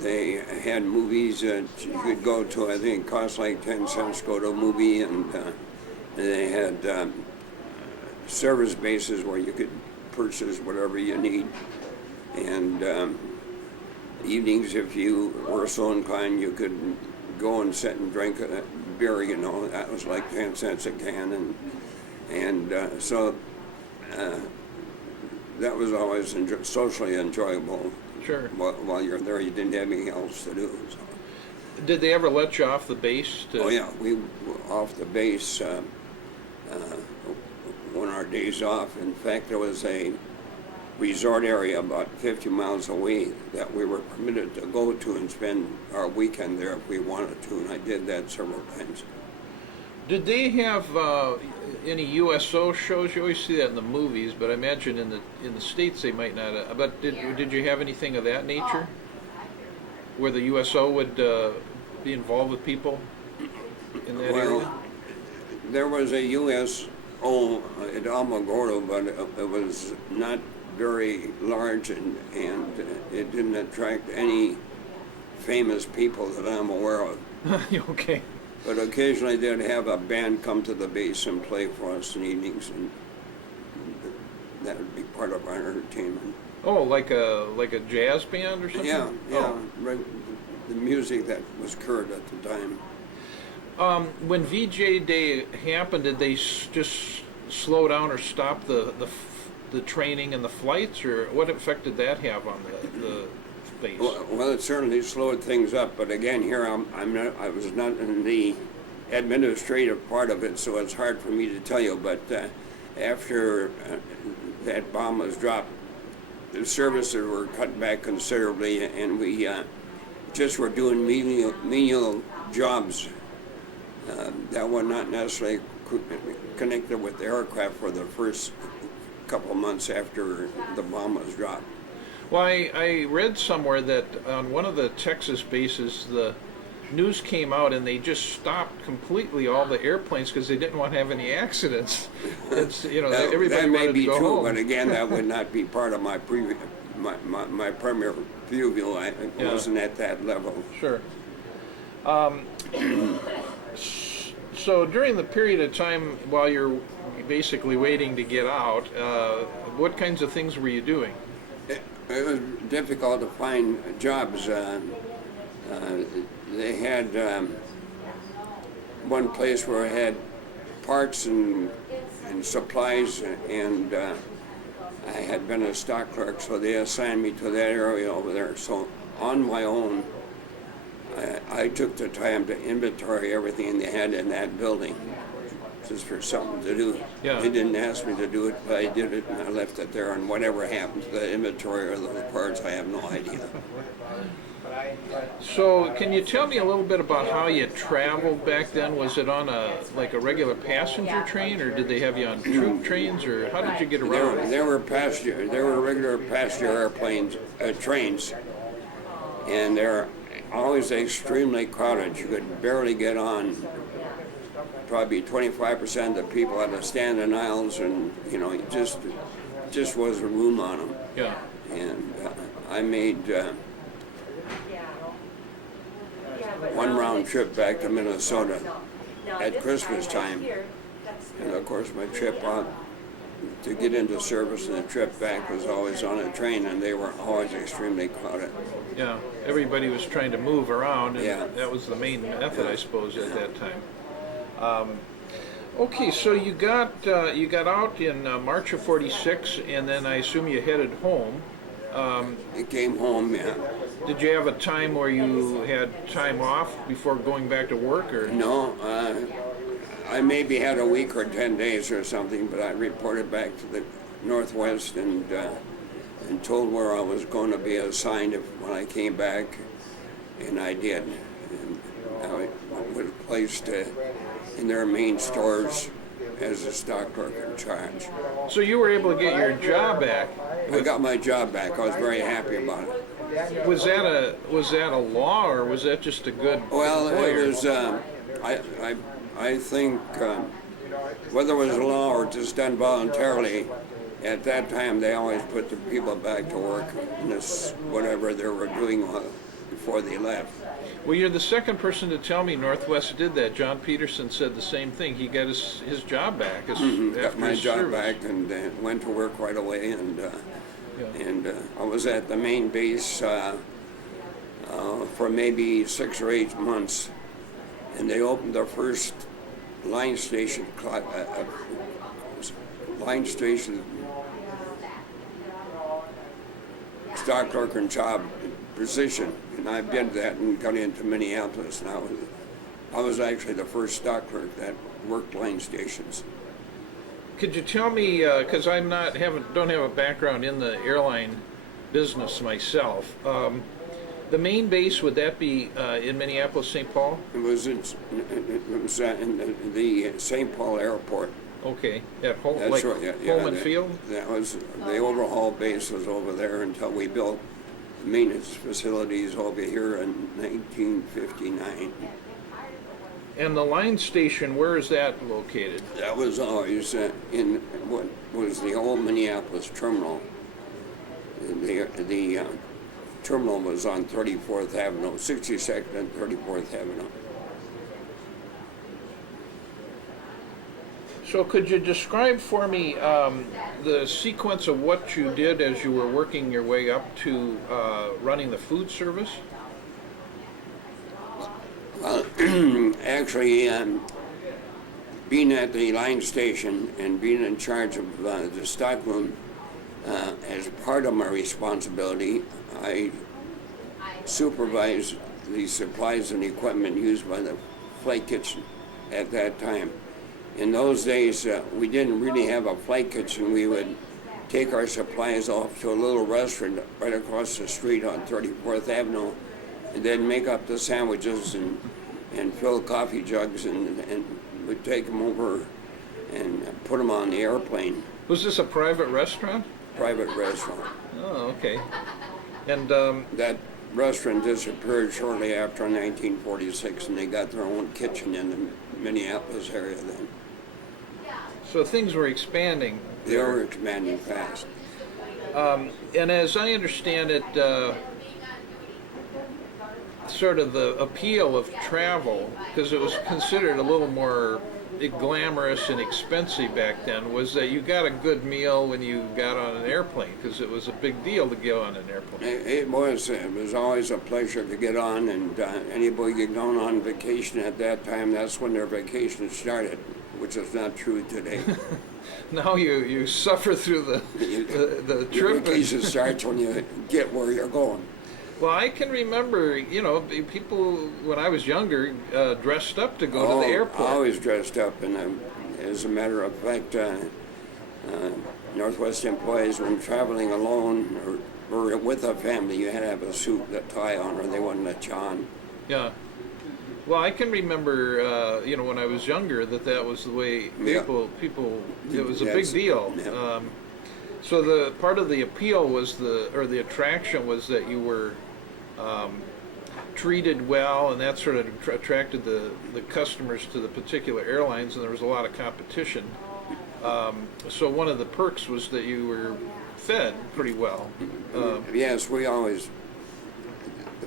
they had movies that you could go to. I think it cost like 10 cents to go to a movie, and they had service bases where you could purchase whatever you need. And evenings, if you were so inclined, you could go and sit and drink a beer. That was like 10 cents a can, so that was always socially enjoyable. Sure. While you're there, you didn't have anything else to do. So. Did they ever let you off the base? Oh yeah, we were off the base on our days off. In fact, there was a resort area about 50 miles away that we were permitted to go to and spend our weekend there if we wanted to, and I did that several times. Did they have any USO shows? You always see that in the movies, but I imagine in the States they might not. But did you have anything of that nature, where the USO would be involved with people in that area? There was a USO at Alamagordo, but it was not very large, and it didn't attract any famous people that I'm aware of. Okay. But occasionally they'd have a band come to the base and play for us in evenings, and that would be part of our entertainment. Oh, like a jazz band or something? Yeah, Oh. right. The music that was current at the time. When VJ Day happened, did they just slow down or stop the training and the flights, or what effect did that have on the base? Well, it certainly slowed things up, but again, here I was not in the administrative part of it, so it's hard for me to tell you. But after that bomb was dropped, the services were cut back considerably, and we just were doing menial jobs that were not necessarily connected with the aircraft for the first couple of months after the bomb was dropped. Well, I read somewhere that on one of the Texas bases, the news came out and they just stopped completely all the airplanes because they didn't want to have any accidents. It's, everybody that may wanted be to go true, home. but again, that would not be part of my my primary view. I wasn't at that level. Sure. So during the period of time while you're basically waiting to get out, what kinds of things were you doing? It was difficult to find jobs. They had one place where I had parts and supplies, and I had been a stock clerk, so they assigned me to that area over there. So on my own, I took the time to inventory everything they had in that building, just for something to do. Yeah. They didn't ask me to do it, but I did it, and I left it there, and whatever happened to the inventory or the parts, I have no idea. So can you tell me a little bit about how you traveled back then? Was it on a regular passenger train, or did they have you on troop trains, or how did you get around? There were regular passenger airplanes, trains, and they're always extremely crowded. You could barely get on. Probably 25% of the people had to stand in aisles, and it just wasn't room on them. Yeah. And I made one round trip back to Minnesota at Christmas time, and of course my trip out to get into service and the trip back was always on a train, and they were always extremely crowded. Yeah, everybody was trying to move around, and Yeah. that was the main method, I suppose, at that time. Okay, so you got out in March of '46, and then I assume you headed home. I came home, yeah. Did you have a time where you had time off before going back to work, or? No, I maybe had a week or 10 days or something, but I reported back to the Northwest and told where I was going to be assigned when I came back, and I did. And I was placed in their main stores as a stock clerk in charge. So you were able to get your job back. I got my job back. I was very happy about it. Was that a law, or was that just a good Well, employer? it was. I think whether it was a law or just done voluntarily, at that time they always put the people back to work in this whatever they were doing before they left. Well, you're the second person to tell me Northwest did that. John Peterson said the same thing. He got his job back after Got my his job service. back and went to work right away, and Yeah. I was at the main base for maybe 6 or 8 months, and they opened their first line station stock clerk and job position, and I did that and got into Minneapolis. And I was actually the first stock clerk that worked line stations. Could you tell me, because don't have a background in the airline business myself, the main base, would that be in Minneapolis, St. Paul? It was in the St. Paul airport. Okay, at home, That's like right, yeah, home and field? That was the overhaul base was over there until we built maintenance facilities over here in 1959. And the line station, where is that located? That was always in what was the old Minneapolis terminal. The terminal was on 34th Avenue, 62nd and 34th Avenue. So could you describe for me the sequence of what you did as you were working your way up to running the food service? Well, actually, being at the line station and being in charge of the stockroom, as part of my responsibility, I supervised the supplies and equipment used by the flight kitchen at that time. In those days, we didn't really have a flight kitchen. We would take our supplies off to a little restaurant right across the street on 34th Avenue, and then make up the sandwiches and fill coffee jugs, and we'd take them over and put them on the airplane. Was this a private restaurant? Private restaurant. Oh, okay. And That restaurant disappeared shortly after 1946, and they got their own kitchen in the Minneapolis area then. so things were expanding. They were expanding fast. And as I understand it, sort of the appeal of travel, because it was considered a little more glamorous and expensive back then, was that you got a good meal when you got on an airplane, because it was a big deal to go on an airplane. It was always a pleasure to get on, and anybody going on vacation at that time, that's when their vacation started, which is not true today. Now you suffer through the Your trip. vacation starts when you get where you're going. Well, I can remember, people when I was younger dressed up to go to the airport. Always dressed up, and as a matter of fact, Northwest employees, when traveling alone or with a family, you had to have a suit, a tie on, or they wouldn't let you on. Yeah. Well, I can remember, when I was younger, that was the way people. It was a big deal. Yeah. So the part of the appeal was the attraction was that you were treated well, and that sort of attracted the customers to the particular airlines, and there was a lot of competition. So one of the perks was that you were fed pretty well. Yes, the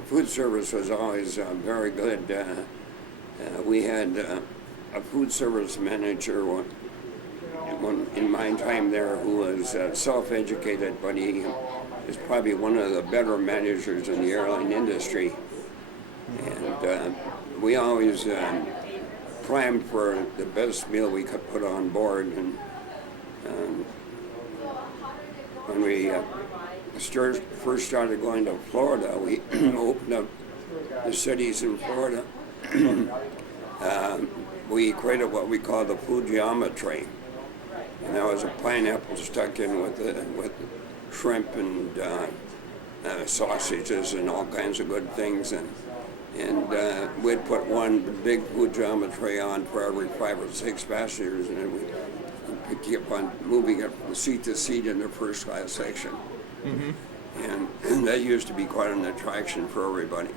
food service was always very good. We had a food service manager in my time there who was self-educated, but he is probably one of the better managers in the airline industry. And we always primed for the best meal we could put on board. And when we first started going to Florida, we opened up the cities in Florida. We created what we call the food geometry. And that was a pineapple stuck in with shrimp and sausages and all kinds of good things. And we'd put one big food geometry on for every 5 or 6 passengers, and then we keep on moving it from seat to seat in the first class section. Mm-hmm. And that used to be quite an attraction for everybody.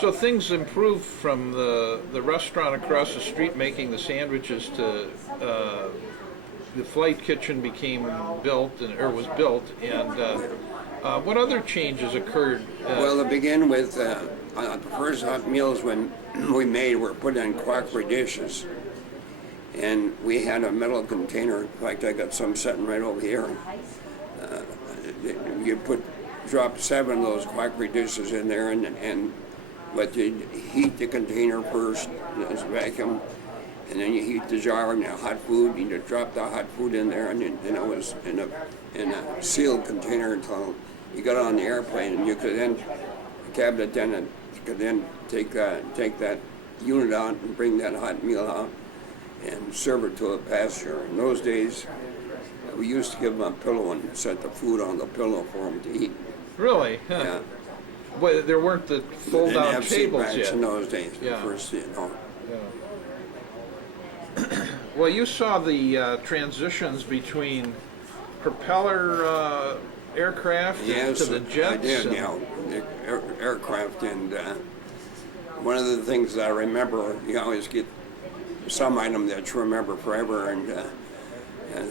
So things improved from the restaurant across the street making the sandwiches to the flight kitchen was built, and what other changes occurred? Well, to begin with, the first hot meals when we made were put in crockery dishes, and we had a metal container. In fact, I got some sitting right over here. You drop 7 of those crockery dishes in there, but you heat the container first, it's vacuum, and then you heat the jar and the hot food. You just drop the hot food in there, and it was in a sealed container until you got on the airplane. And you could then, the cabin attendant could then take that unit out and bring that hot meal out and serve it to a passenger. In those days, we used to give them a pillow and set the food on the pillow for them to eat. Really? Huh. Yeah. Well, there weren't the fold-out tables yet. In those days. Yeah. First, Yeah. Well, you saw the transitions between propeller aircraft yes, to the jets. I did. The aircraft, and one of the things that I remember, you always get some item that you remember forever, and the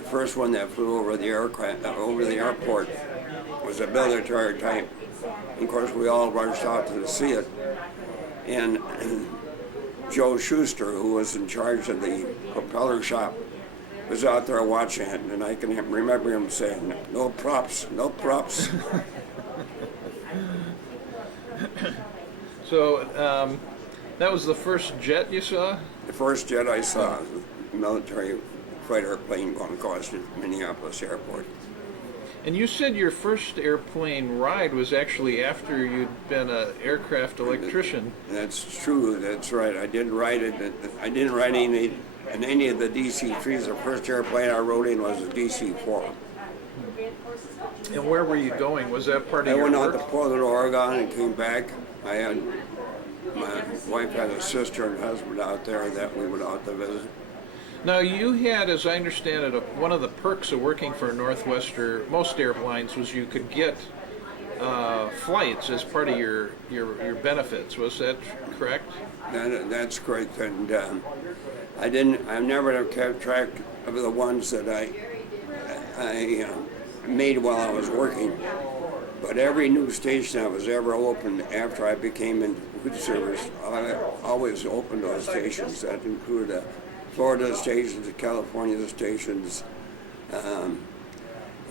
first one that flew over the airport was a military type. And of course, we all rushed out to see it. And Joe Schuster, who was in charge of the propeller shop, was out there watching it, and I can remember him saying, "No props, no props." So that was the first jet you saw? The first jet I saw was a military fighter plane going across the Minneapolis airport. And you said your first airplane ride was actually after you'd been an aircraft electrician. That's true. That's right. I didn't ride it. I didn't ride in any of the DC-3s. The first airplane I rode in was a DC-4. And where were you going? Was that part of I your went out work? to Portland, Oregon, and came back. My wife had a sister and husband out there that we went out to visit. Now, you had, as I understand it, one of the perks of working for Northwest or most airlines was you could get flights as part of your benefits. Was that correct? That's correct. And I never have kept track of the ones that I made while I was working. But every new station that was ever opened after I became in food service, I always opened those stations. That included Florida stations, the California stations,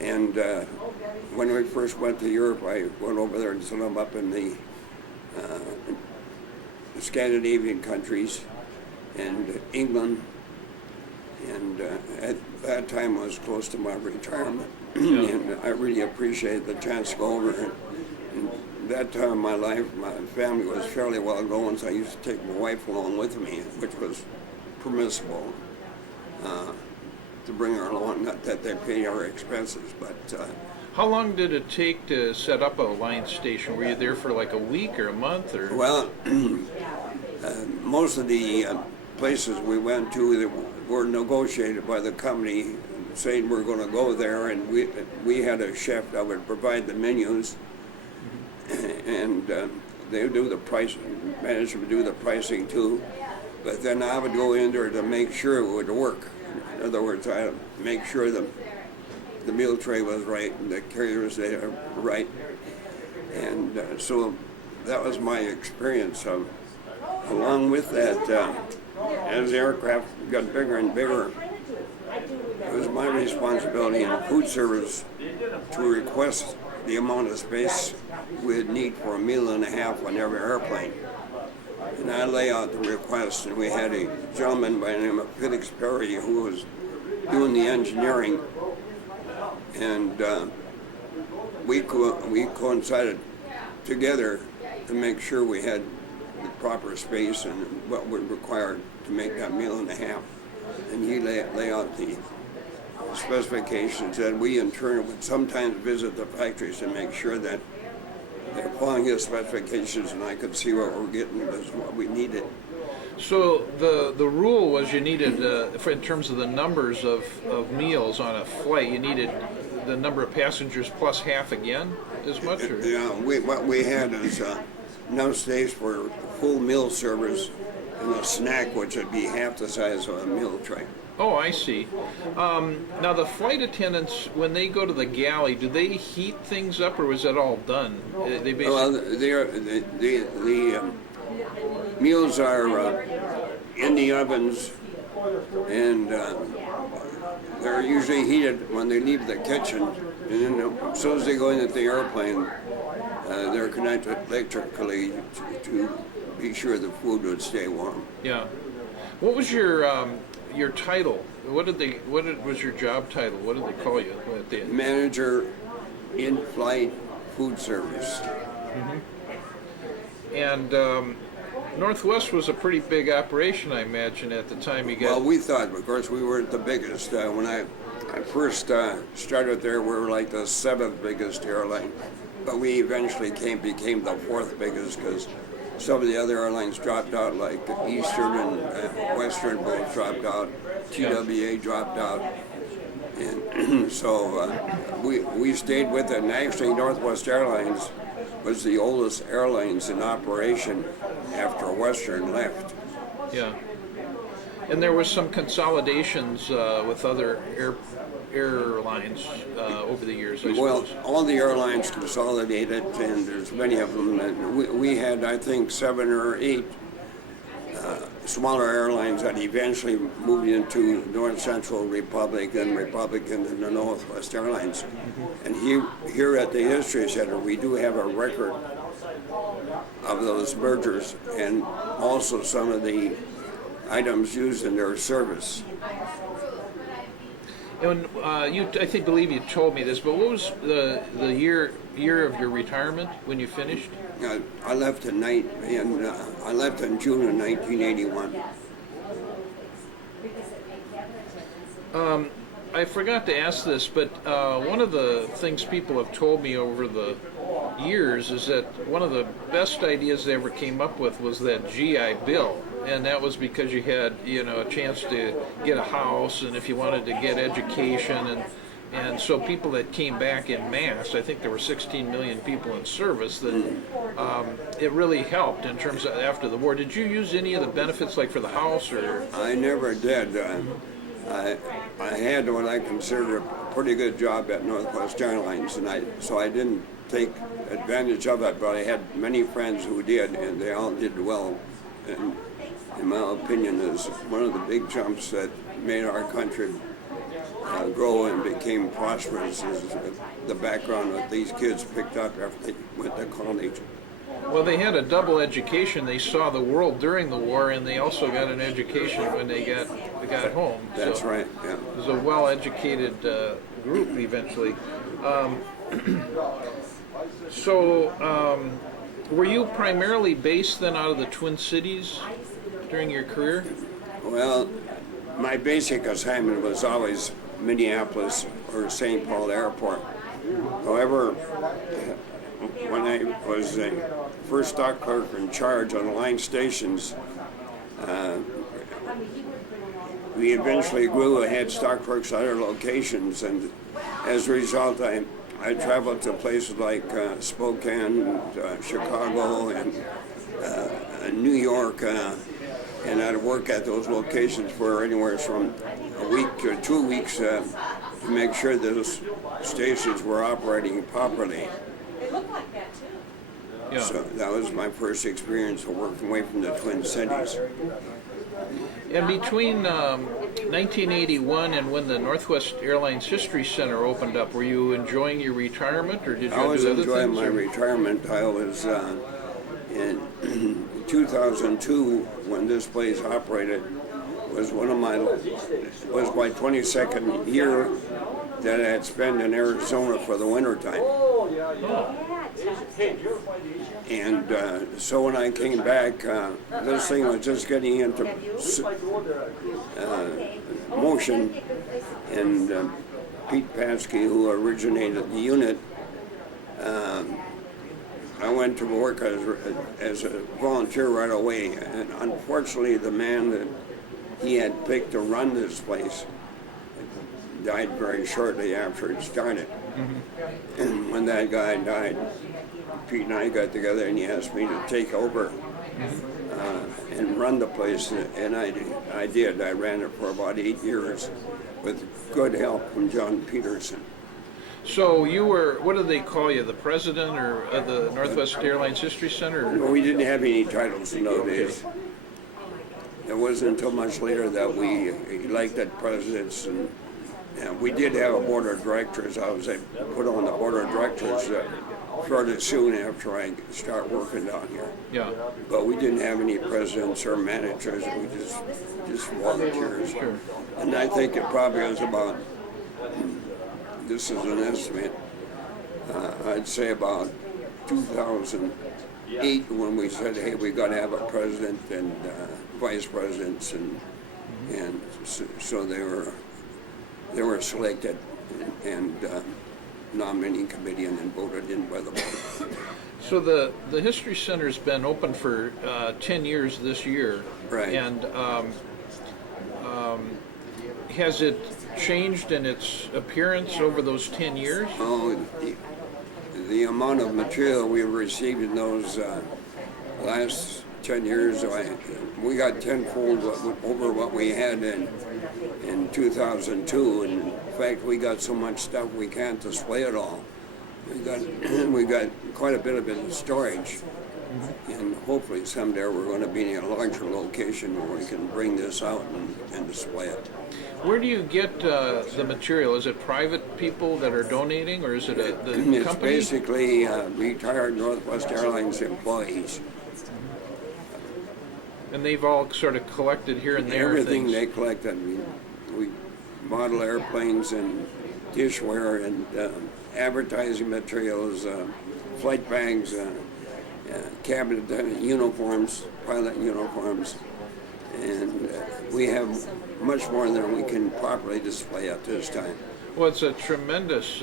and when we first went to Europe, I went over there and set them up in the Scandinavian countries and England, and at that time I was close to my retirement, and I really appreciated the chance to go over. And that time in my life, my family was fairly well going, so I used to take my wife along with me, which was permissible to bring her along. Not that they pay our expenses, but How long did it take to set up a line station? Were you there for like a week or a month? Or well, most of the places we went to that were negotiated by the company, saying we're going to go there, and we had a chef that would provide the menus, and they would do the price, management would do the pricing too. But then I would go in there to make sure it would work. In other words, I would make sure the meal tray was right and the carriers there were right. And so that was my experience. Along with that, as the aircraft got bigger and bigger, it was my responsibility in food service to request the amount of space we'd need for a meal and a half on every airplane. And I lay out the request, and we had a gentleman by the name of Felix Perry who was doing the engineering, and we coincided together to make sure we had the proper space and what we required to make that meal and a half. And he lay out the specifications, and we in turn would sometimes visit the factories to make sure that they're following his specifications, and I could see what we're getting was what we needed. so the rule was you needed, in terms of the numbers of meals on a flight, you needed the number of passengers plus half again as much? Or? Yeah, what we had is enough space for full meal service and a snack, which would be half the size of a meal tray. Oh, I see. Now, the flight attendants, when they go to the galley, do they heat things up, or was that all done? They basically... Well, the meals are in the ovens, and they're usually heated when they leave the kitchen. And then as soon as they go into the airplane, they're connected electrically to be sure the food would stay warm. Yeah. What was your title? What was your job title? What did they call you at the end? Manager in-flight food service. Mm-hmm. And Northwest was a pretty big operation, I imagine, at the time you got... Well, we thought, of course, we weren't the biggest. When I first started there, we were like the 7th biggest airline. But we eventually became the 4th biggest because some of the other airlines dropped out, like Eastern and Western both dropped out. TWA dropped out. And so we stayed with it. And actually, Northwest Airlines was the oldest airlines in operation after Western left. Yeah. And there was some consolidations with other airlines over the years, I suppose. Well, all the airlines consolidated, and there's many of them. And we had, I think, 7 or 8 smaller airlines that eventually moved into North Central Republic and the Northwest Airlines. And here at the History Center, we do have a record of those mergers and also some of the items used in their service. And believe you told me this, but what was the year of your retirement when you finished? I left in June of 1981. I forgot to ask this, but one of the things people have told me over the years is that one of the best ideas they ever came up with was that GI Bill, and that was because you had a chance to get a house, and if you wanted to get education, and so people that came back in mass, I think there were 16 million people in service, that it really helped in terms of after the war. Did you use any of the benefits, like for the house, or? I never did. I had what I considered a pretty good job at Northwest Airlines, so I didn't take advantage of it, but I had many friends who did, and they all did well. And in my opinion, is one of the big jumps that made our country grow and became prosperous is the background that these kids picked up after they went to college. Well, they had a double education. They saw the world during the war, and they also got an education when they got home. That's right, yeah. It was a well-educated group eventually. Were you primarily based then out of the Twin Cities during your career? Well, my basic assignment was always Minneapolis or St. Paul Airport. However, when I was the first stock clerk in charge on the line stations, we eventually grew and had stock clerks at other locations, and as a result, I traveled to places like Spokane, Chicago, and New York, and I'd work at those locations for anywhere from a week to 2 weeks to make sure those stations were operating properly. Yeah. So that was my first experience of working away from the Twin Cities. And between 1981 and when the Northwest Airlines History Center opened up, were you enjoying your retirement, or did you I was do other enjoying things? my retirement. I was in 2002 when this place operated was my 22nd year that I had spent in Arizona for the wintertime. And so when I came back, this thing was just getting into motion, and Pete Paskey, who originated the unit, I went to work as a volunteer right away, and unfortunately the man that he had picked to run this place died very shortly after it started. Mm-hmm. And when that guy died, Pete and I got together and he asked me to take over and run the place, and I did. I ran it for about 8 years with good help from John Peterson. So you were, what do they call you, the president or of the Northwest Airlines History Center? Well, we didn't have any titles in those days. It wasn't until much later that we elected presidents, and we did have a board of directors. I was put on the board of directors fairly soon after I started working down here. Yeah. But we didn't have any presidents or managers. We just volunteers. Sure. And I think it probably was about, this is an estimate, I'd say about 2008 when we said, hey, we got to have a president and vice presidents, and so they were selected and nominating committee and then voted in by the board. So the History Center's been open for 10 years this year. Right. And has it changed in its appearance over those 10 years? Oh, the amount of material we've received in those last 10 years, we got tenfold over what we had in 2002. And in fact, we got so much stuff we can't display it all. We got quite a bit of it in storage. And hopefully someday we're going to be in a larger location where we can bring this out and display it. Where do you get the material? Is it private people that are donating, or is it the It's company? basically retired Northwest Airlines employees. And they've all sort of collected here and there Everything things. they collected. We model airplanes and dishware and advertising materials, flight bags, cabinet uniforms, pilot uniforms, and we have much more than we can properly display at this time. Well, it's a tremendous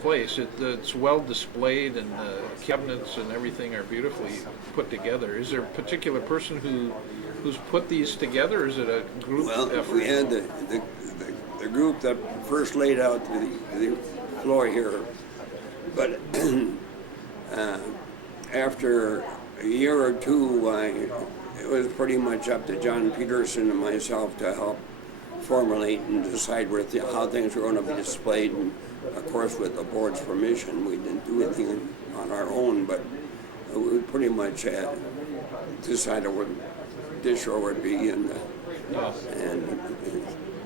place. It's well displayed, and the cabinets and everything are beautifully put together. Is there a particular person who's put these together, or is it a group effort? We had the group that first laid out the floor here, but after a year or two, it was pretty much up to John Peterson and myself to help formulate and decide how things were going to be displayed. And of course, with the board's permission, we didn't do anything on our own, but we pretty much decided where dishware would be. And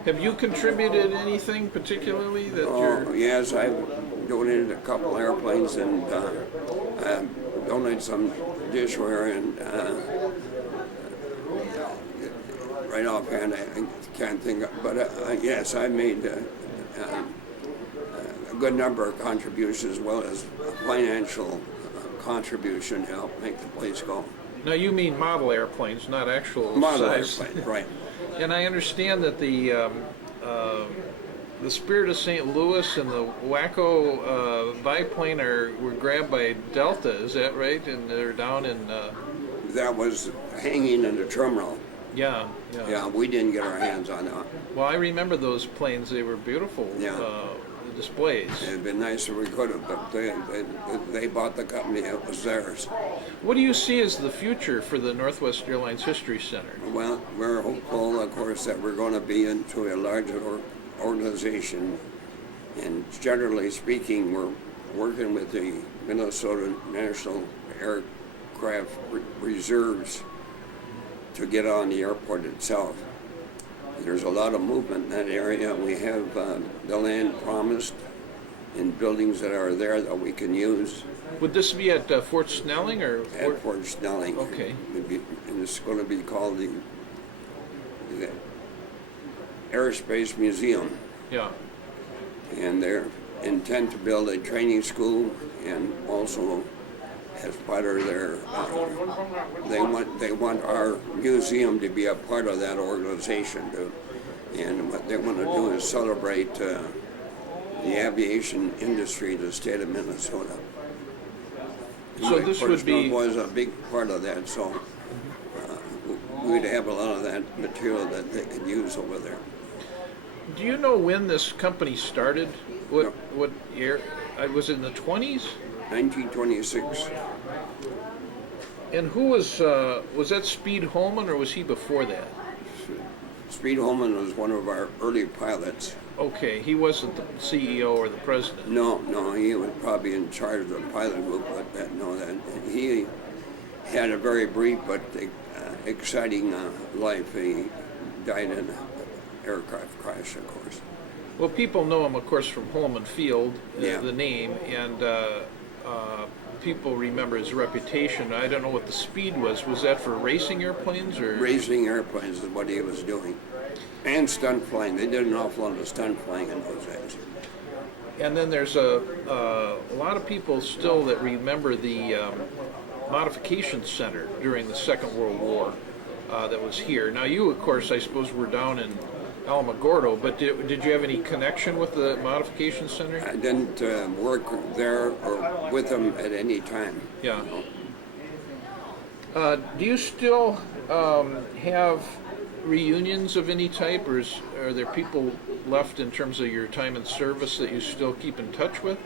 Have you contributed anything particularly that you're? yes, I've donated a couple airplanes and donated some dishware and. Right offhand, I can't think of, but yes, I made a good number of contributions as well as a financial contribution to help make the place go. Now you mean model airplanes, not actual Model size. airplane, right. And I understand that the Spirit of St. Louis and the Waco biplane were grabbed by Delta. Is that right? And they're down in. That was hanging in the terminal. Yeah. Yeah, we didn't get our hands on that. Well, I remember those planes. They were beautiful displays. It'd been nice if we could have, but they bought the company. It was theirs. What do you see as the future for the Northwest Airlines History Center? Well, we're hopeful, of course, that we're going to be into a larger organization. And generally speaking, we're working with the Minnesota National Aircraft Reserves to get on the airport itself. There's a lot of movement in that area. We have the land promised and buildings that are there that we can use. Would this be at Fort Snelling or? At Fort Snelling. Okay. And it's going to be called the Aerospace Museum. Yeah. And they intend to build a training school, and also as part of their, they want our museum to be a part of that organization too. And what they want to do is celebrate the aviation industry in the state of Minnesota. So this would be was a big part of that. So we'd have a lot of that material that they could use over there. Do you know when this company started? What year? Was it in the 20s? 1926. And who was that Speed Holman, or was he before that? Speed Holman was one of our early pilots. Okay, he wasn't the CEO or the president. No, he was probably in charge of the pilot group, but he had a very brief but exciting life. He died in an aircraft crash, of course. Well, people know him, of course, from Holman Field, the name, and people remember his reputation. I don't know what the Speed was. Was that for racing airplanes or? Racing airplanes is what he was doing, and stunt flying. They did an awful lot of stunt flying in those days. And then there's a lot of people still that remember the modification center during the Second World War that was here. Now, you, of course, I suppose were down in Alamagordo, but did you have any connection with the modification center? I didn't work there or with them at any time. Yeah. Do you still have reunions of any type, or are there people left in terms of your time in service that you still keep in touch with?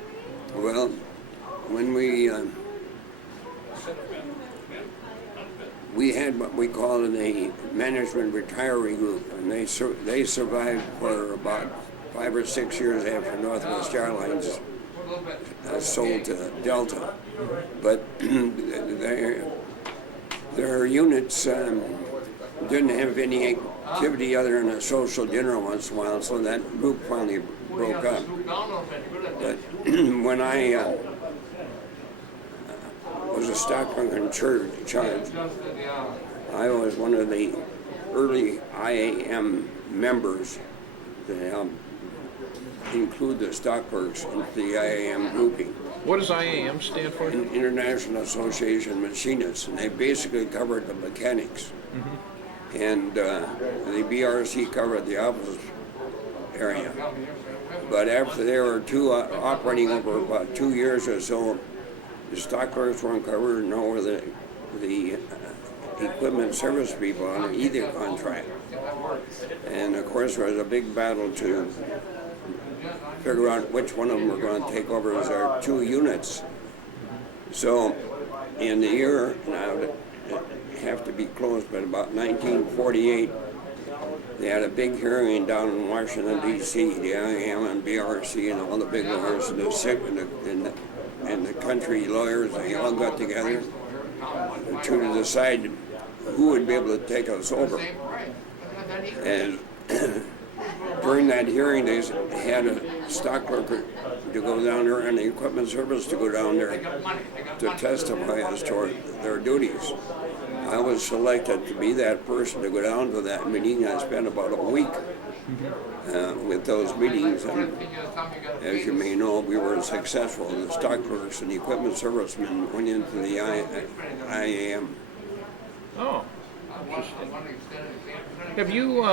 Well, when we had what we call a management retiree group, and they survived for about 5 or 6 years after Northwest Airlines sold to Delta. But Their units didn't have any activity other than a social dinner once in a while, so that group finally broke up. But when I was a stockbroker in charge, I was one of the early IAM members that helped include the stockbrokers into the IAM grouping. What does IAM stand for? International Association of Machinists, and they basically covered the mechanics. And the BRC covered the opposite area. But after they were operating over about 2 years or so, the stockbrokers weren't covered, nor were the equipment service people on either contract. And of course, there was a big battle to figure out which one of them were going to take over as our 2 units. So, in the year, now it have to be close, but about 1948, they had a big hearing down in Washington, D.C., the IAM and BRC and all the big lawyers and the SIP and the country lawyers, they all got together to decide who would be able to take us over. And during that hearing, they had a stockbroker to go down there and the equipment service to go down there to testify as to their duties. I was selected to be that person to go down to that meeting. I spent about a week with those meetings, and as you may know, we were successful. The stockbrokers and the equipment servicemen went into the IAM. Oh, interesting. Have you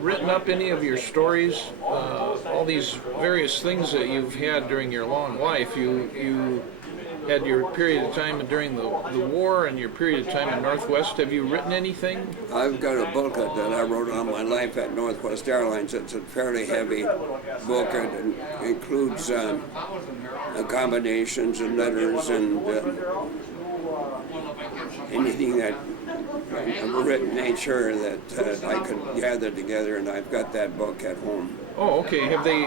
written up any of your stories, all these various things that you've had during your long life? You had your period of time during the war and your period of time in Northwest. Have you written anything? I've got a booklet that I wrote on my life at Northwest Airlines. It's a fairly heavy book. It includes accommodations and letters and anything that of a written nature that I could gather together, and I've got that book at home. Oh, okay. Have they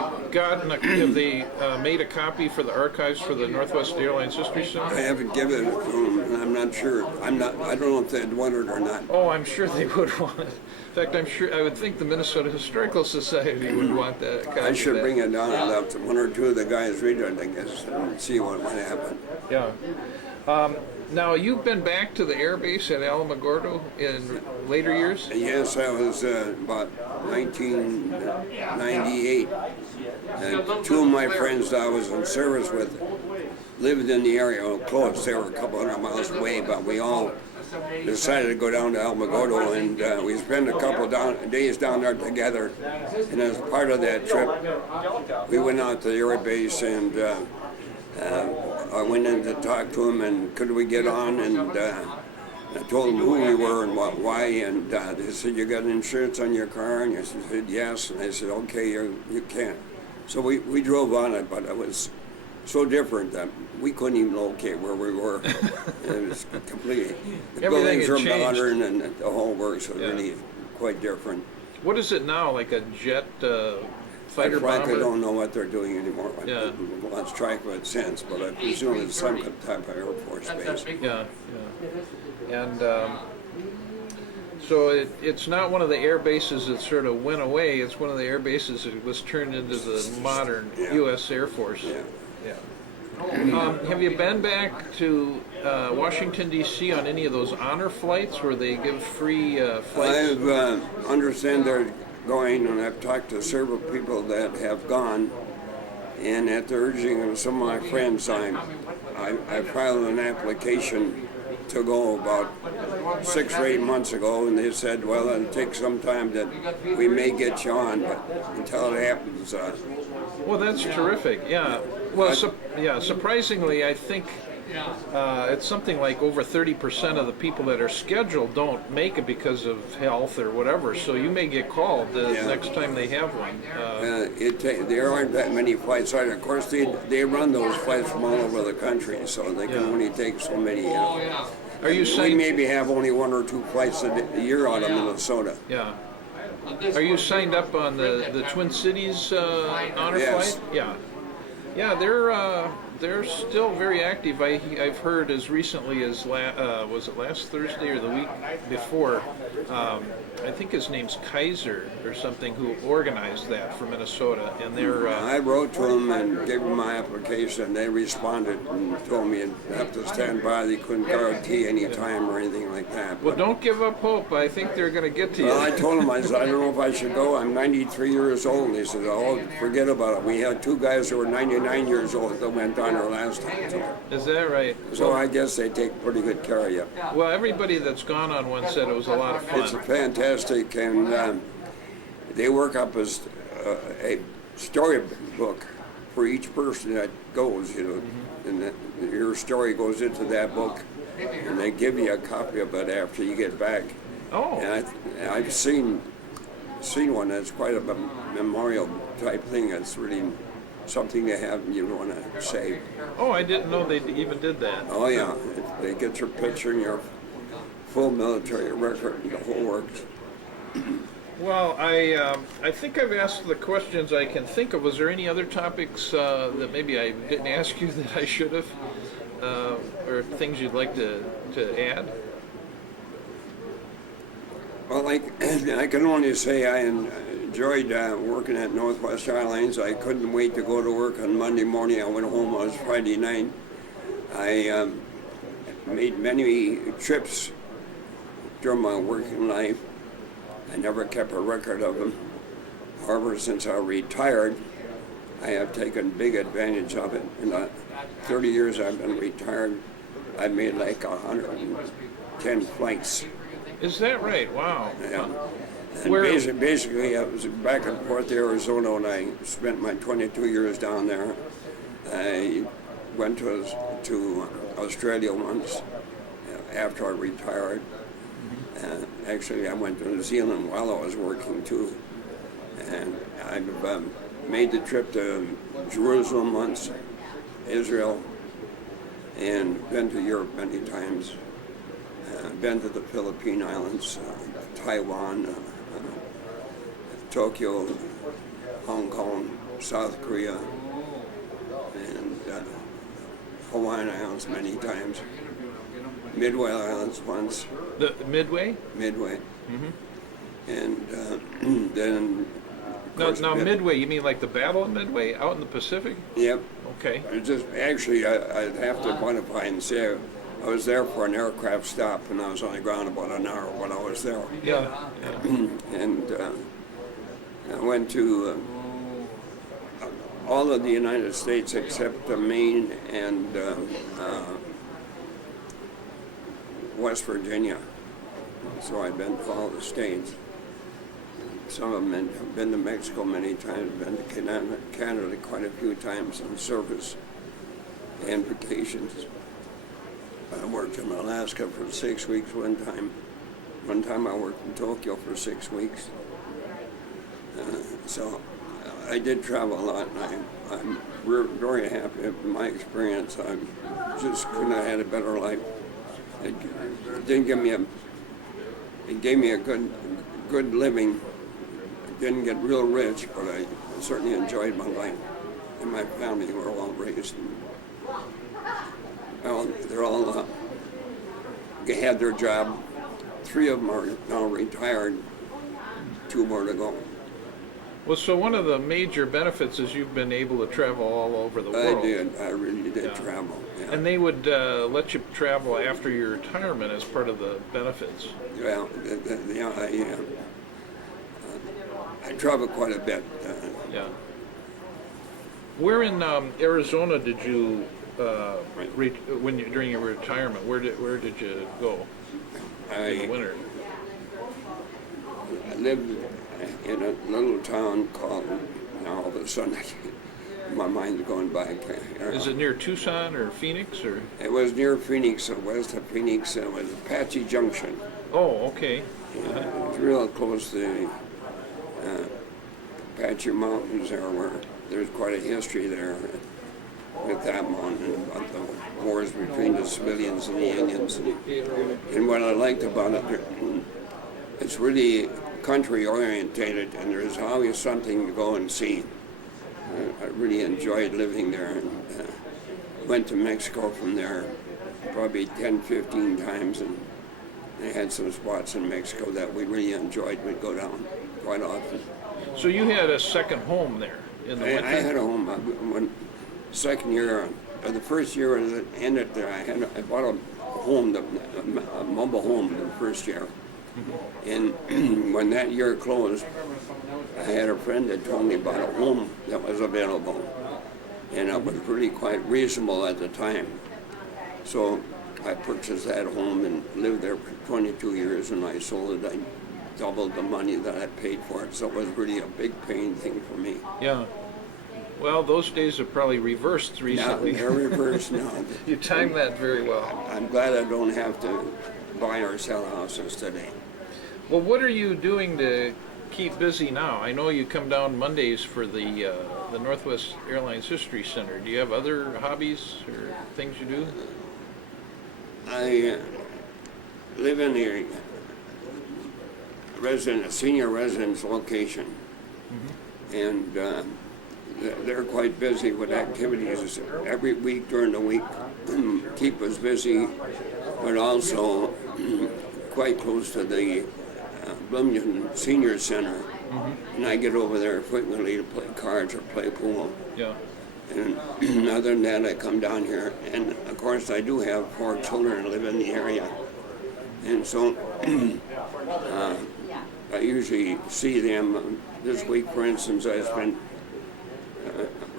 made a copy for the archives for the Northwest Airlines History Center? I haven't given it to them, and I'm not sure. I don't know if they'd want it or not. Oh, I'm sure they would want it. In fact, I would think the Minnesota Historical Society would want that copy. I should bring it down and let one or two of the guys read it, I guess, and see what might happen. Yeah. Now, you've been back to the air base at Alamagordo in later years? Yes, I was about 1998. Two of my friends that I was in service with lived in the area close. They were a couple hundred miles away, but we all decided to go down to Alamagordo, and we spent a couple days down there together. And as part of that trip, we went out to the air base, and I went in to talk to him, and could we get on, and I told them who we were and why, and they said, you got insurance on your car? And I said, yes, and they said, okay, you can't. So we drove on it, but it was so different that we couldn't even locate where we were. It was completely, the buildings were modern and the whole works was really quite different. What is it now, like a jet fighter bomber? I frankly don't know what they're doing anymore. I lost track of it since, but I presume it's some type of Air Force base. Yeah. And so it's not one of the air bases that sort of went away. It's one of the air bases that was turned into the modern U.S. Air Force. Yeah. Have you been back to Washington, D.C. on any of those honor flights where they give free flights? I understand they're going, and I've talked to several people that have gone, and at the urging of some of my friends, I filed an application to go about 6 or 8 months ago, and they said, well, it'll take some time that we may get you on, but until it happens. Well, that's terrific, yeah. Well, surprisingly, I think it's something like over 30% of the people that are scheduled don't make it because of health or whatever, so you may get called the next time they have one. There aren't that many flights. Of course, they run those flights from all over the country, so they can only take so many. Are you saying we maybe have only 1 or 2 flights a year out of Minnesota? Yeah. Are you signed up on the Twin Cities honor flight? Yeah. Yeah, they're still very active. I've heard as recently as was it last Thursday or the week before? I think his name's Kaiser or something, who organized that for Minnesota, and they're. I wrote to them and gave them my application. They responded and told me I'd have to stand by. They couldn't guarantee any time or anything like that. Well, don't give up hope. I think they're going to get to you. Well, I told them, I said, I don't know if I should go. I'm 93 years old. And they said, oh, forget about it. We had two guys who were 99 years old that went on our last time. Is that right? So I guess they take pretty good care of you. Well, everybody that's gone on one said it was a lot of fun. It's fantastic, and they work up as a storybook for each person that goes, and your story goes into that book, and they give you a copy of it after you get back. Oh. And I've seen one that's quite a memorial type thing. It's really something to have and you want to save. Oh, I didn't know they even did that. Oh yeah, they get your picture and your full military record and the whole works. Well, I think I've asked the questions I can think of. Was there any other topics that maybe I didn't ask you that I should have, or things you'd like to add? Well, I can only say I enjoyed working at Northwest Airlines. I couldn't wait to go to work on Monday morning. I went home on Friday night. I made many trips during my working life. I never kept a record of them. However, since I retired, I have taken big advantage of it. In the 30 years I've been retired, I've made like 110 flights. Is that right? Wow. Yeah. And basically, I was back and forth to Arizona, and I spent my 22 years down there. I went to Australia once after I retired. Actually, I went to New Zealand while I was working too. And I've made the trip to Jerusalem once, Israel, and been to Europe many times. Been to the Philippine Islands, Taiwan, Tokyo, Hong Kong, South Korea, and Hawaiian Islands many times. Midway Islands once. The Midway? Midway. Mm-hmm. And then... Now Midway, you mean like the Battle of Midway out in the Pacific? Yep. Okay. Actually, I'd have to quantify and say I was there for an aircraft stop, and I was on the ground about an hour when I was there. Yeah. And I went to all of the United States except Maine and West Virginia. So I've been to all the states. Some of them have been to Mexico many times, been to Canada quite a few times on service and vacations. I worked in Alaska for 6 weeks one time. One time I worked in Tokyo for 6 weeks. So I did travel a lot, and I'm very happy with my experience. I just couldn't have had a better life. It didn't give me it gave me a good living. I didn't get real rich, but I certainly enjoyed my life. And my family were all raised. Well, they're all had their job. 3 of them are now retired. 2 more to go. Well, so one of the major benefits is you've been able to travel all over the world. I did. I really did travel. Yeah. And they would let you travel after your retirement as part of the benefits. Well, I traveled quite a bit. Yeah. Where in Arizona did you during your retirement? Where did you go in the winter? I lived in a little town called, now all of a sudden my mind's going blank. Is it near Tucson or Phoenix or? It was near Phoenix, west of Phoenix, and it was Apache Junction. Oh, okay. It was real close to the Apache Mountains there, where there's quite a history there with that mountain, about the wars between the civilians and the Indians. And what I liked about it, it's really country orientated, and there's always something to go and see. I really enjoyed living there, and went to Mexico from there probably 10, 15 times, and they had some spots in Mexico that we really enjoyed. We'd go down quite often. So you had a second home there in the winter? I had a home. Second year, or the first year as it ended there, I bought a home, a mobile home the first year. And when that year closed, I had a friend that told me about a home that was available. And it was really quite reasonable at the time. So I purchased that home and lived there for 22 years. And I sold it. I doubled the money that I paid for it. So it was really a big paying thing for me. Yeah. Well, those days have probably reversed recently. Yeah, they're reversed now. You timed that very well. I'm glad I don't have to buy or sell houses today. Well, what are you doing to keep busy now? I know you come down Mondays for the Northwest Airlines History Center. Do you have other hobbies or things you do? I live in a senior residence location, and they're quite busy with activities every week during the week. Keep us busy, but also quite close to the Bloomington Senior Center, and I get over there frequently to play cards or play pool. Yeah. And other than that, I come down here, and of course I do have 4 children that live in the area, and so I usually see them. This week, for instance, I spent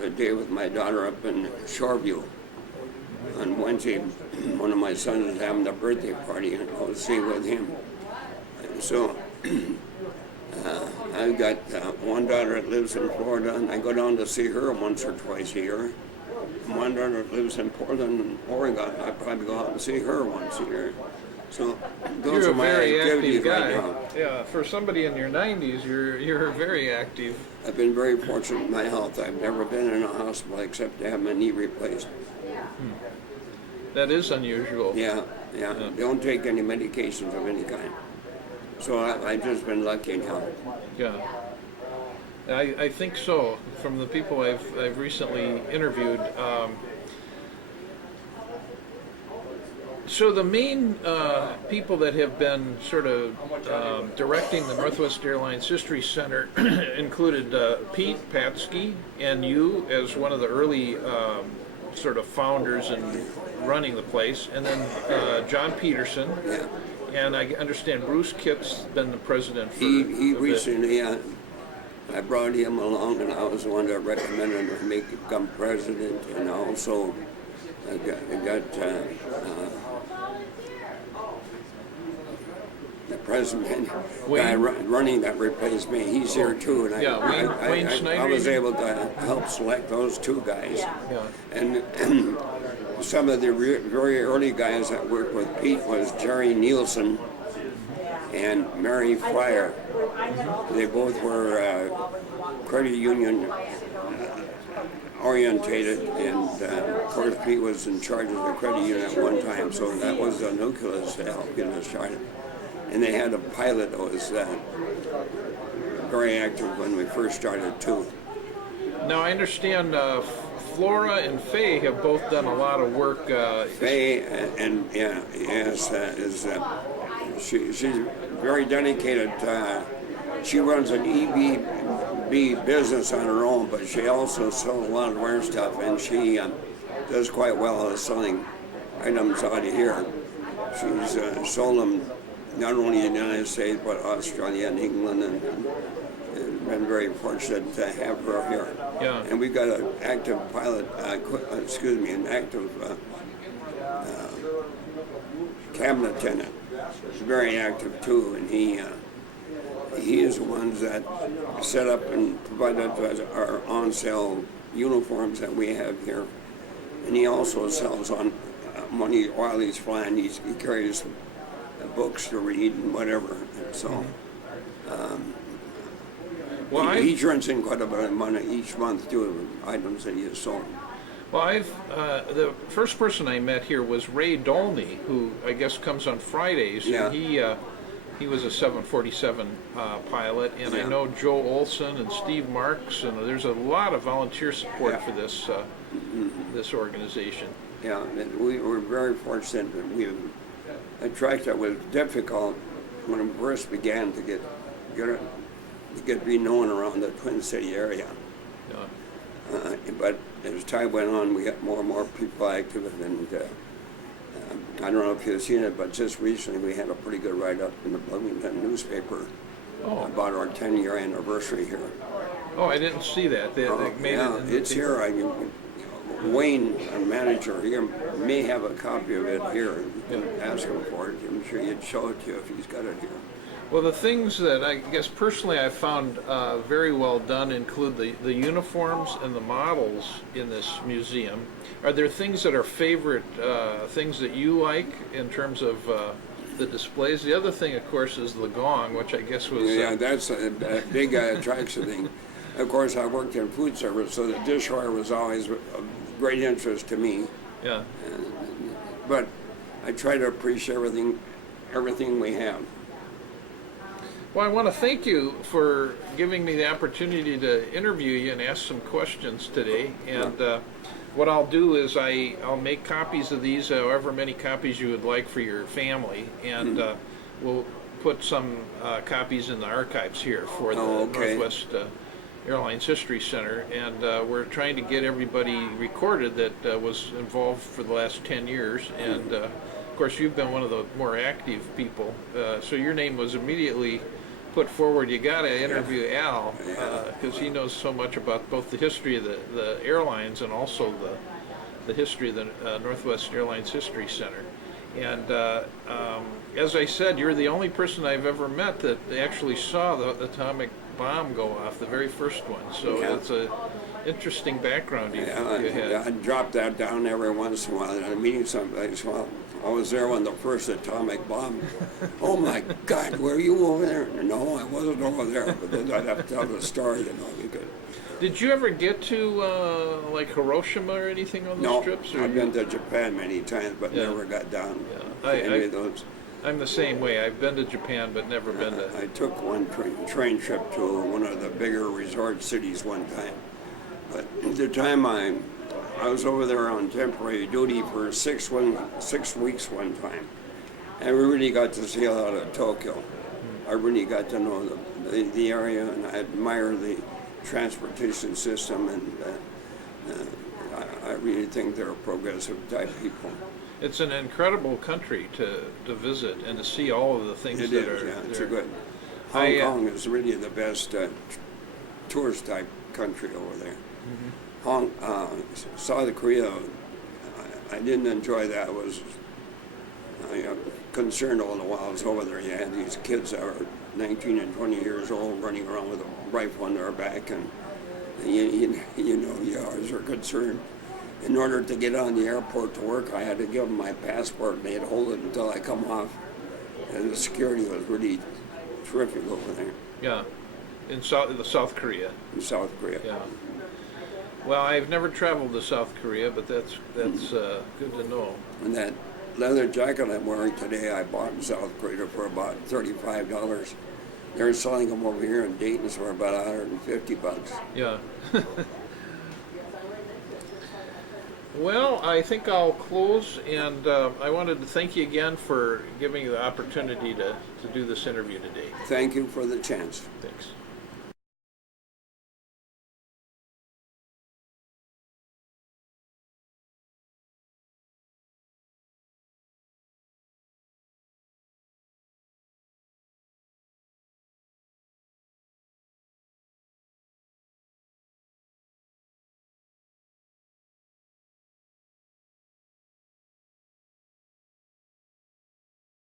a day with my daughter up in Shoreview. On Wednesday, one of my sons is having a birthday party, and I'll see with him. And so I've got one daughter that lives in Florida, and I go down to see her once or twice a year. And one daughter that lives in Portland, Oregon, I probably go out and see her once a year. So those You're are my a very activities active guy. right now. Yeah, for somebody in your 90s, you're very active. I've been very fortunate in my health. I've never been in a hospital except to have my knee replaced. That is unusual. Yeah. Don't take any medications of any kind. So I've just been lucky in health. Yeah. I think so. From the people I've recently interviewed. So the main people that have been sort of directing the Northwest Airlines History Center included Pete Patsky and you as one of the early sort of founders and running the place, and then John Peterson. Yeah. And I understand Bruce Kitt's been the president for He a bit. recently, I brought him along, and I was the one that recommended him to become president, and also I got the president guy running that replaced me. He's here too, and Wayne Snyder, I was able to help select those 2 guys. Yeah. And some of the very early guys that worked with Pete was Jerry Nielsen and Mary Fryer. They both were credit union orientated, and of course Pete was in charge of the credit union at one time, so that was the nucleus to help get us started. And they had a pilot that was very active when we first started too. Now I understand Flora and Faye have both done a lot of work. Faye she's very dedicated. She runs an EBB business on her own, but she also sells a lot of rare stuff, and she does quite well at selling items out of here. She's sold them not only in the United States, but Australia and England, and been very fortunate to have her here. Yeah. And we've got an active pilot, an active cabinet attendant. He's very active too, and he is the ones that set up and provided us our on-sale uniforms that we have here. And he also sells on while he's flying. He carries books to read and whatever. And so he turns in quite a bit of money each month doing items that he has sold. Well, the first person I met here was Ray Dolney, who I guess comes on Fridays. Yeah. And He was a 747 pilot, and I know Joe Olson and Steve Marks, and there's a lot of volunteer support for this this organization. Yeah, and we were very fortunate that a track that was difficult when it first began to be known around the Twin City area. Yeah. But as time went on, we got more and more people active, and I don't know if you've seen it, but just recently we had a pretty good write-up in the Bloomington newspaper about our 10-year anniversary here. Oh, I didn't see that. They made it. It's here. Wayne, a manager here, may have a copy of it here. You can ask him for it. I'm sure he'd show it to you if he's got it here. Well, the things that I guess personally I found very well done include the uniforms and the models in this museum. Are there things that are favorite things that you like in terms of the displays? The other thing, of course, is the gong, which I guess was... that's a big attraction thing. Of course, I worked in food service, so the dishware was always of great interest to me. Yeah. But I try to appreciate everything we have. Well, I want to thank you for giving me the opportunity to interview you and ask some questions today. And what I'll do is I'll make copies of these, however many copies you would like for your family, and we'll put some copies in the archives here for the Northwest Airlines History Center. And we're trying to get everybody recorded that was involved for the last 10 years. And of course, you've been one of the more active people, so your name was immediately put forward. You got to interview Al because he knows so much about both the history of the airlines and also the history of the Northwest Airlines History Center. And as I said, you're the only person I've ever met that actually saw the atomic bomb go off, the very first one. So it's a interesting background you had. I drop that down every once in a while in a meeting someplace. Well, I was there when the first atomic bomb. Oh my God, were you over there? No, I wasn't over there. But then I'd have to tell the story, because... Did you ever get to like Hiroshima or anything on those trips? No, I've been to Japan many times, but never got down to any of those. I'm the same way. I've been to Japan, but never been to... I took one train trip to one of the bigger resort cities one time. But at the time I was over there on temporary duty for 6 weeks one time. And we really got to see a lot of Tokyo. I really got to know the area, and I admire the transportation system, and I really think they're progressive type people. It's an incredible country to visit and to see all of the things it that is, are yeah, it's there. good. Hong Kong is really the best tourist type country over there. South Korea, I didn't enjoy that. I was concerned all the while I was over there. You had these kids that were 19 and 20 years old running around with a rifle on their back, and you always are concerned. In order to get on the airport to work, I had to give them my passport, and they'd hold it until I come off. And the security was really terrific over there. Yeah, in South Korea. In South Korea. Yeah. Well, I've never traveled to South Korea, but that's good to know. And that leather jacket I'm wearing today, I bought in South Korea for about $35. They're selling them over here in Dayton for about $150. Yeah. Well, I think I'll close, and I wanted to thank you again for giving me the opportunity to do this interview today. Thank you for the chance. Thanks.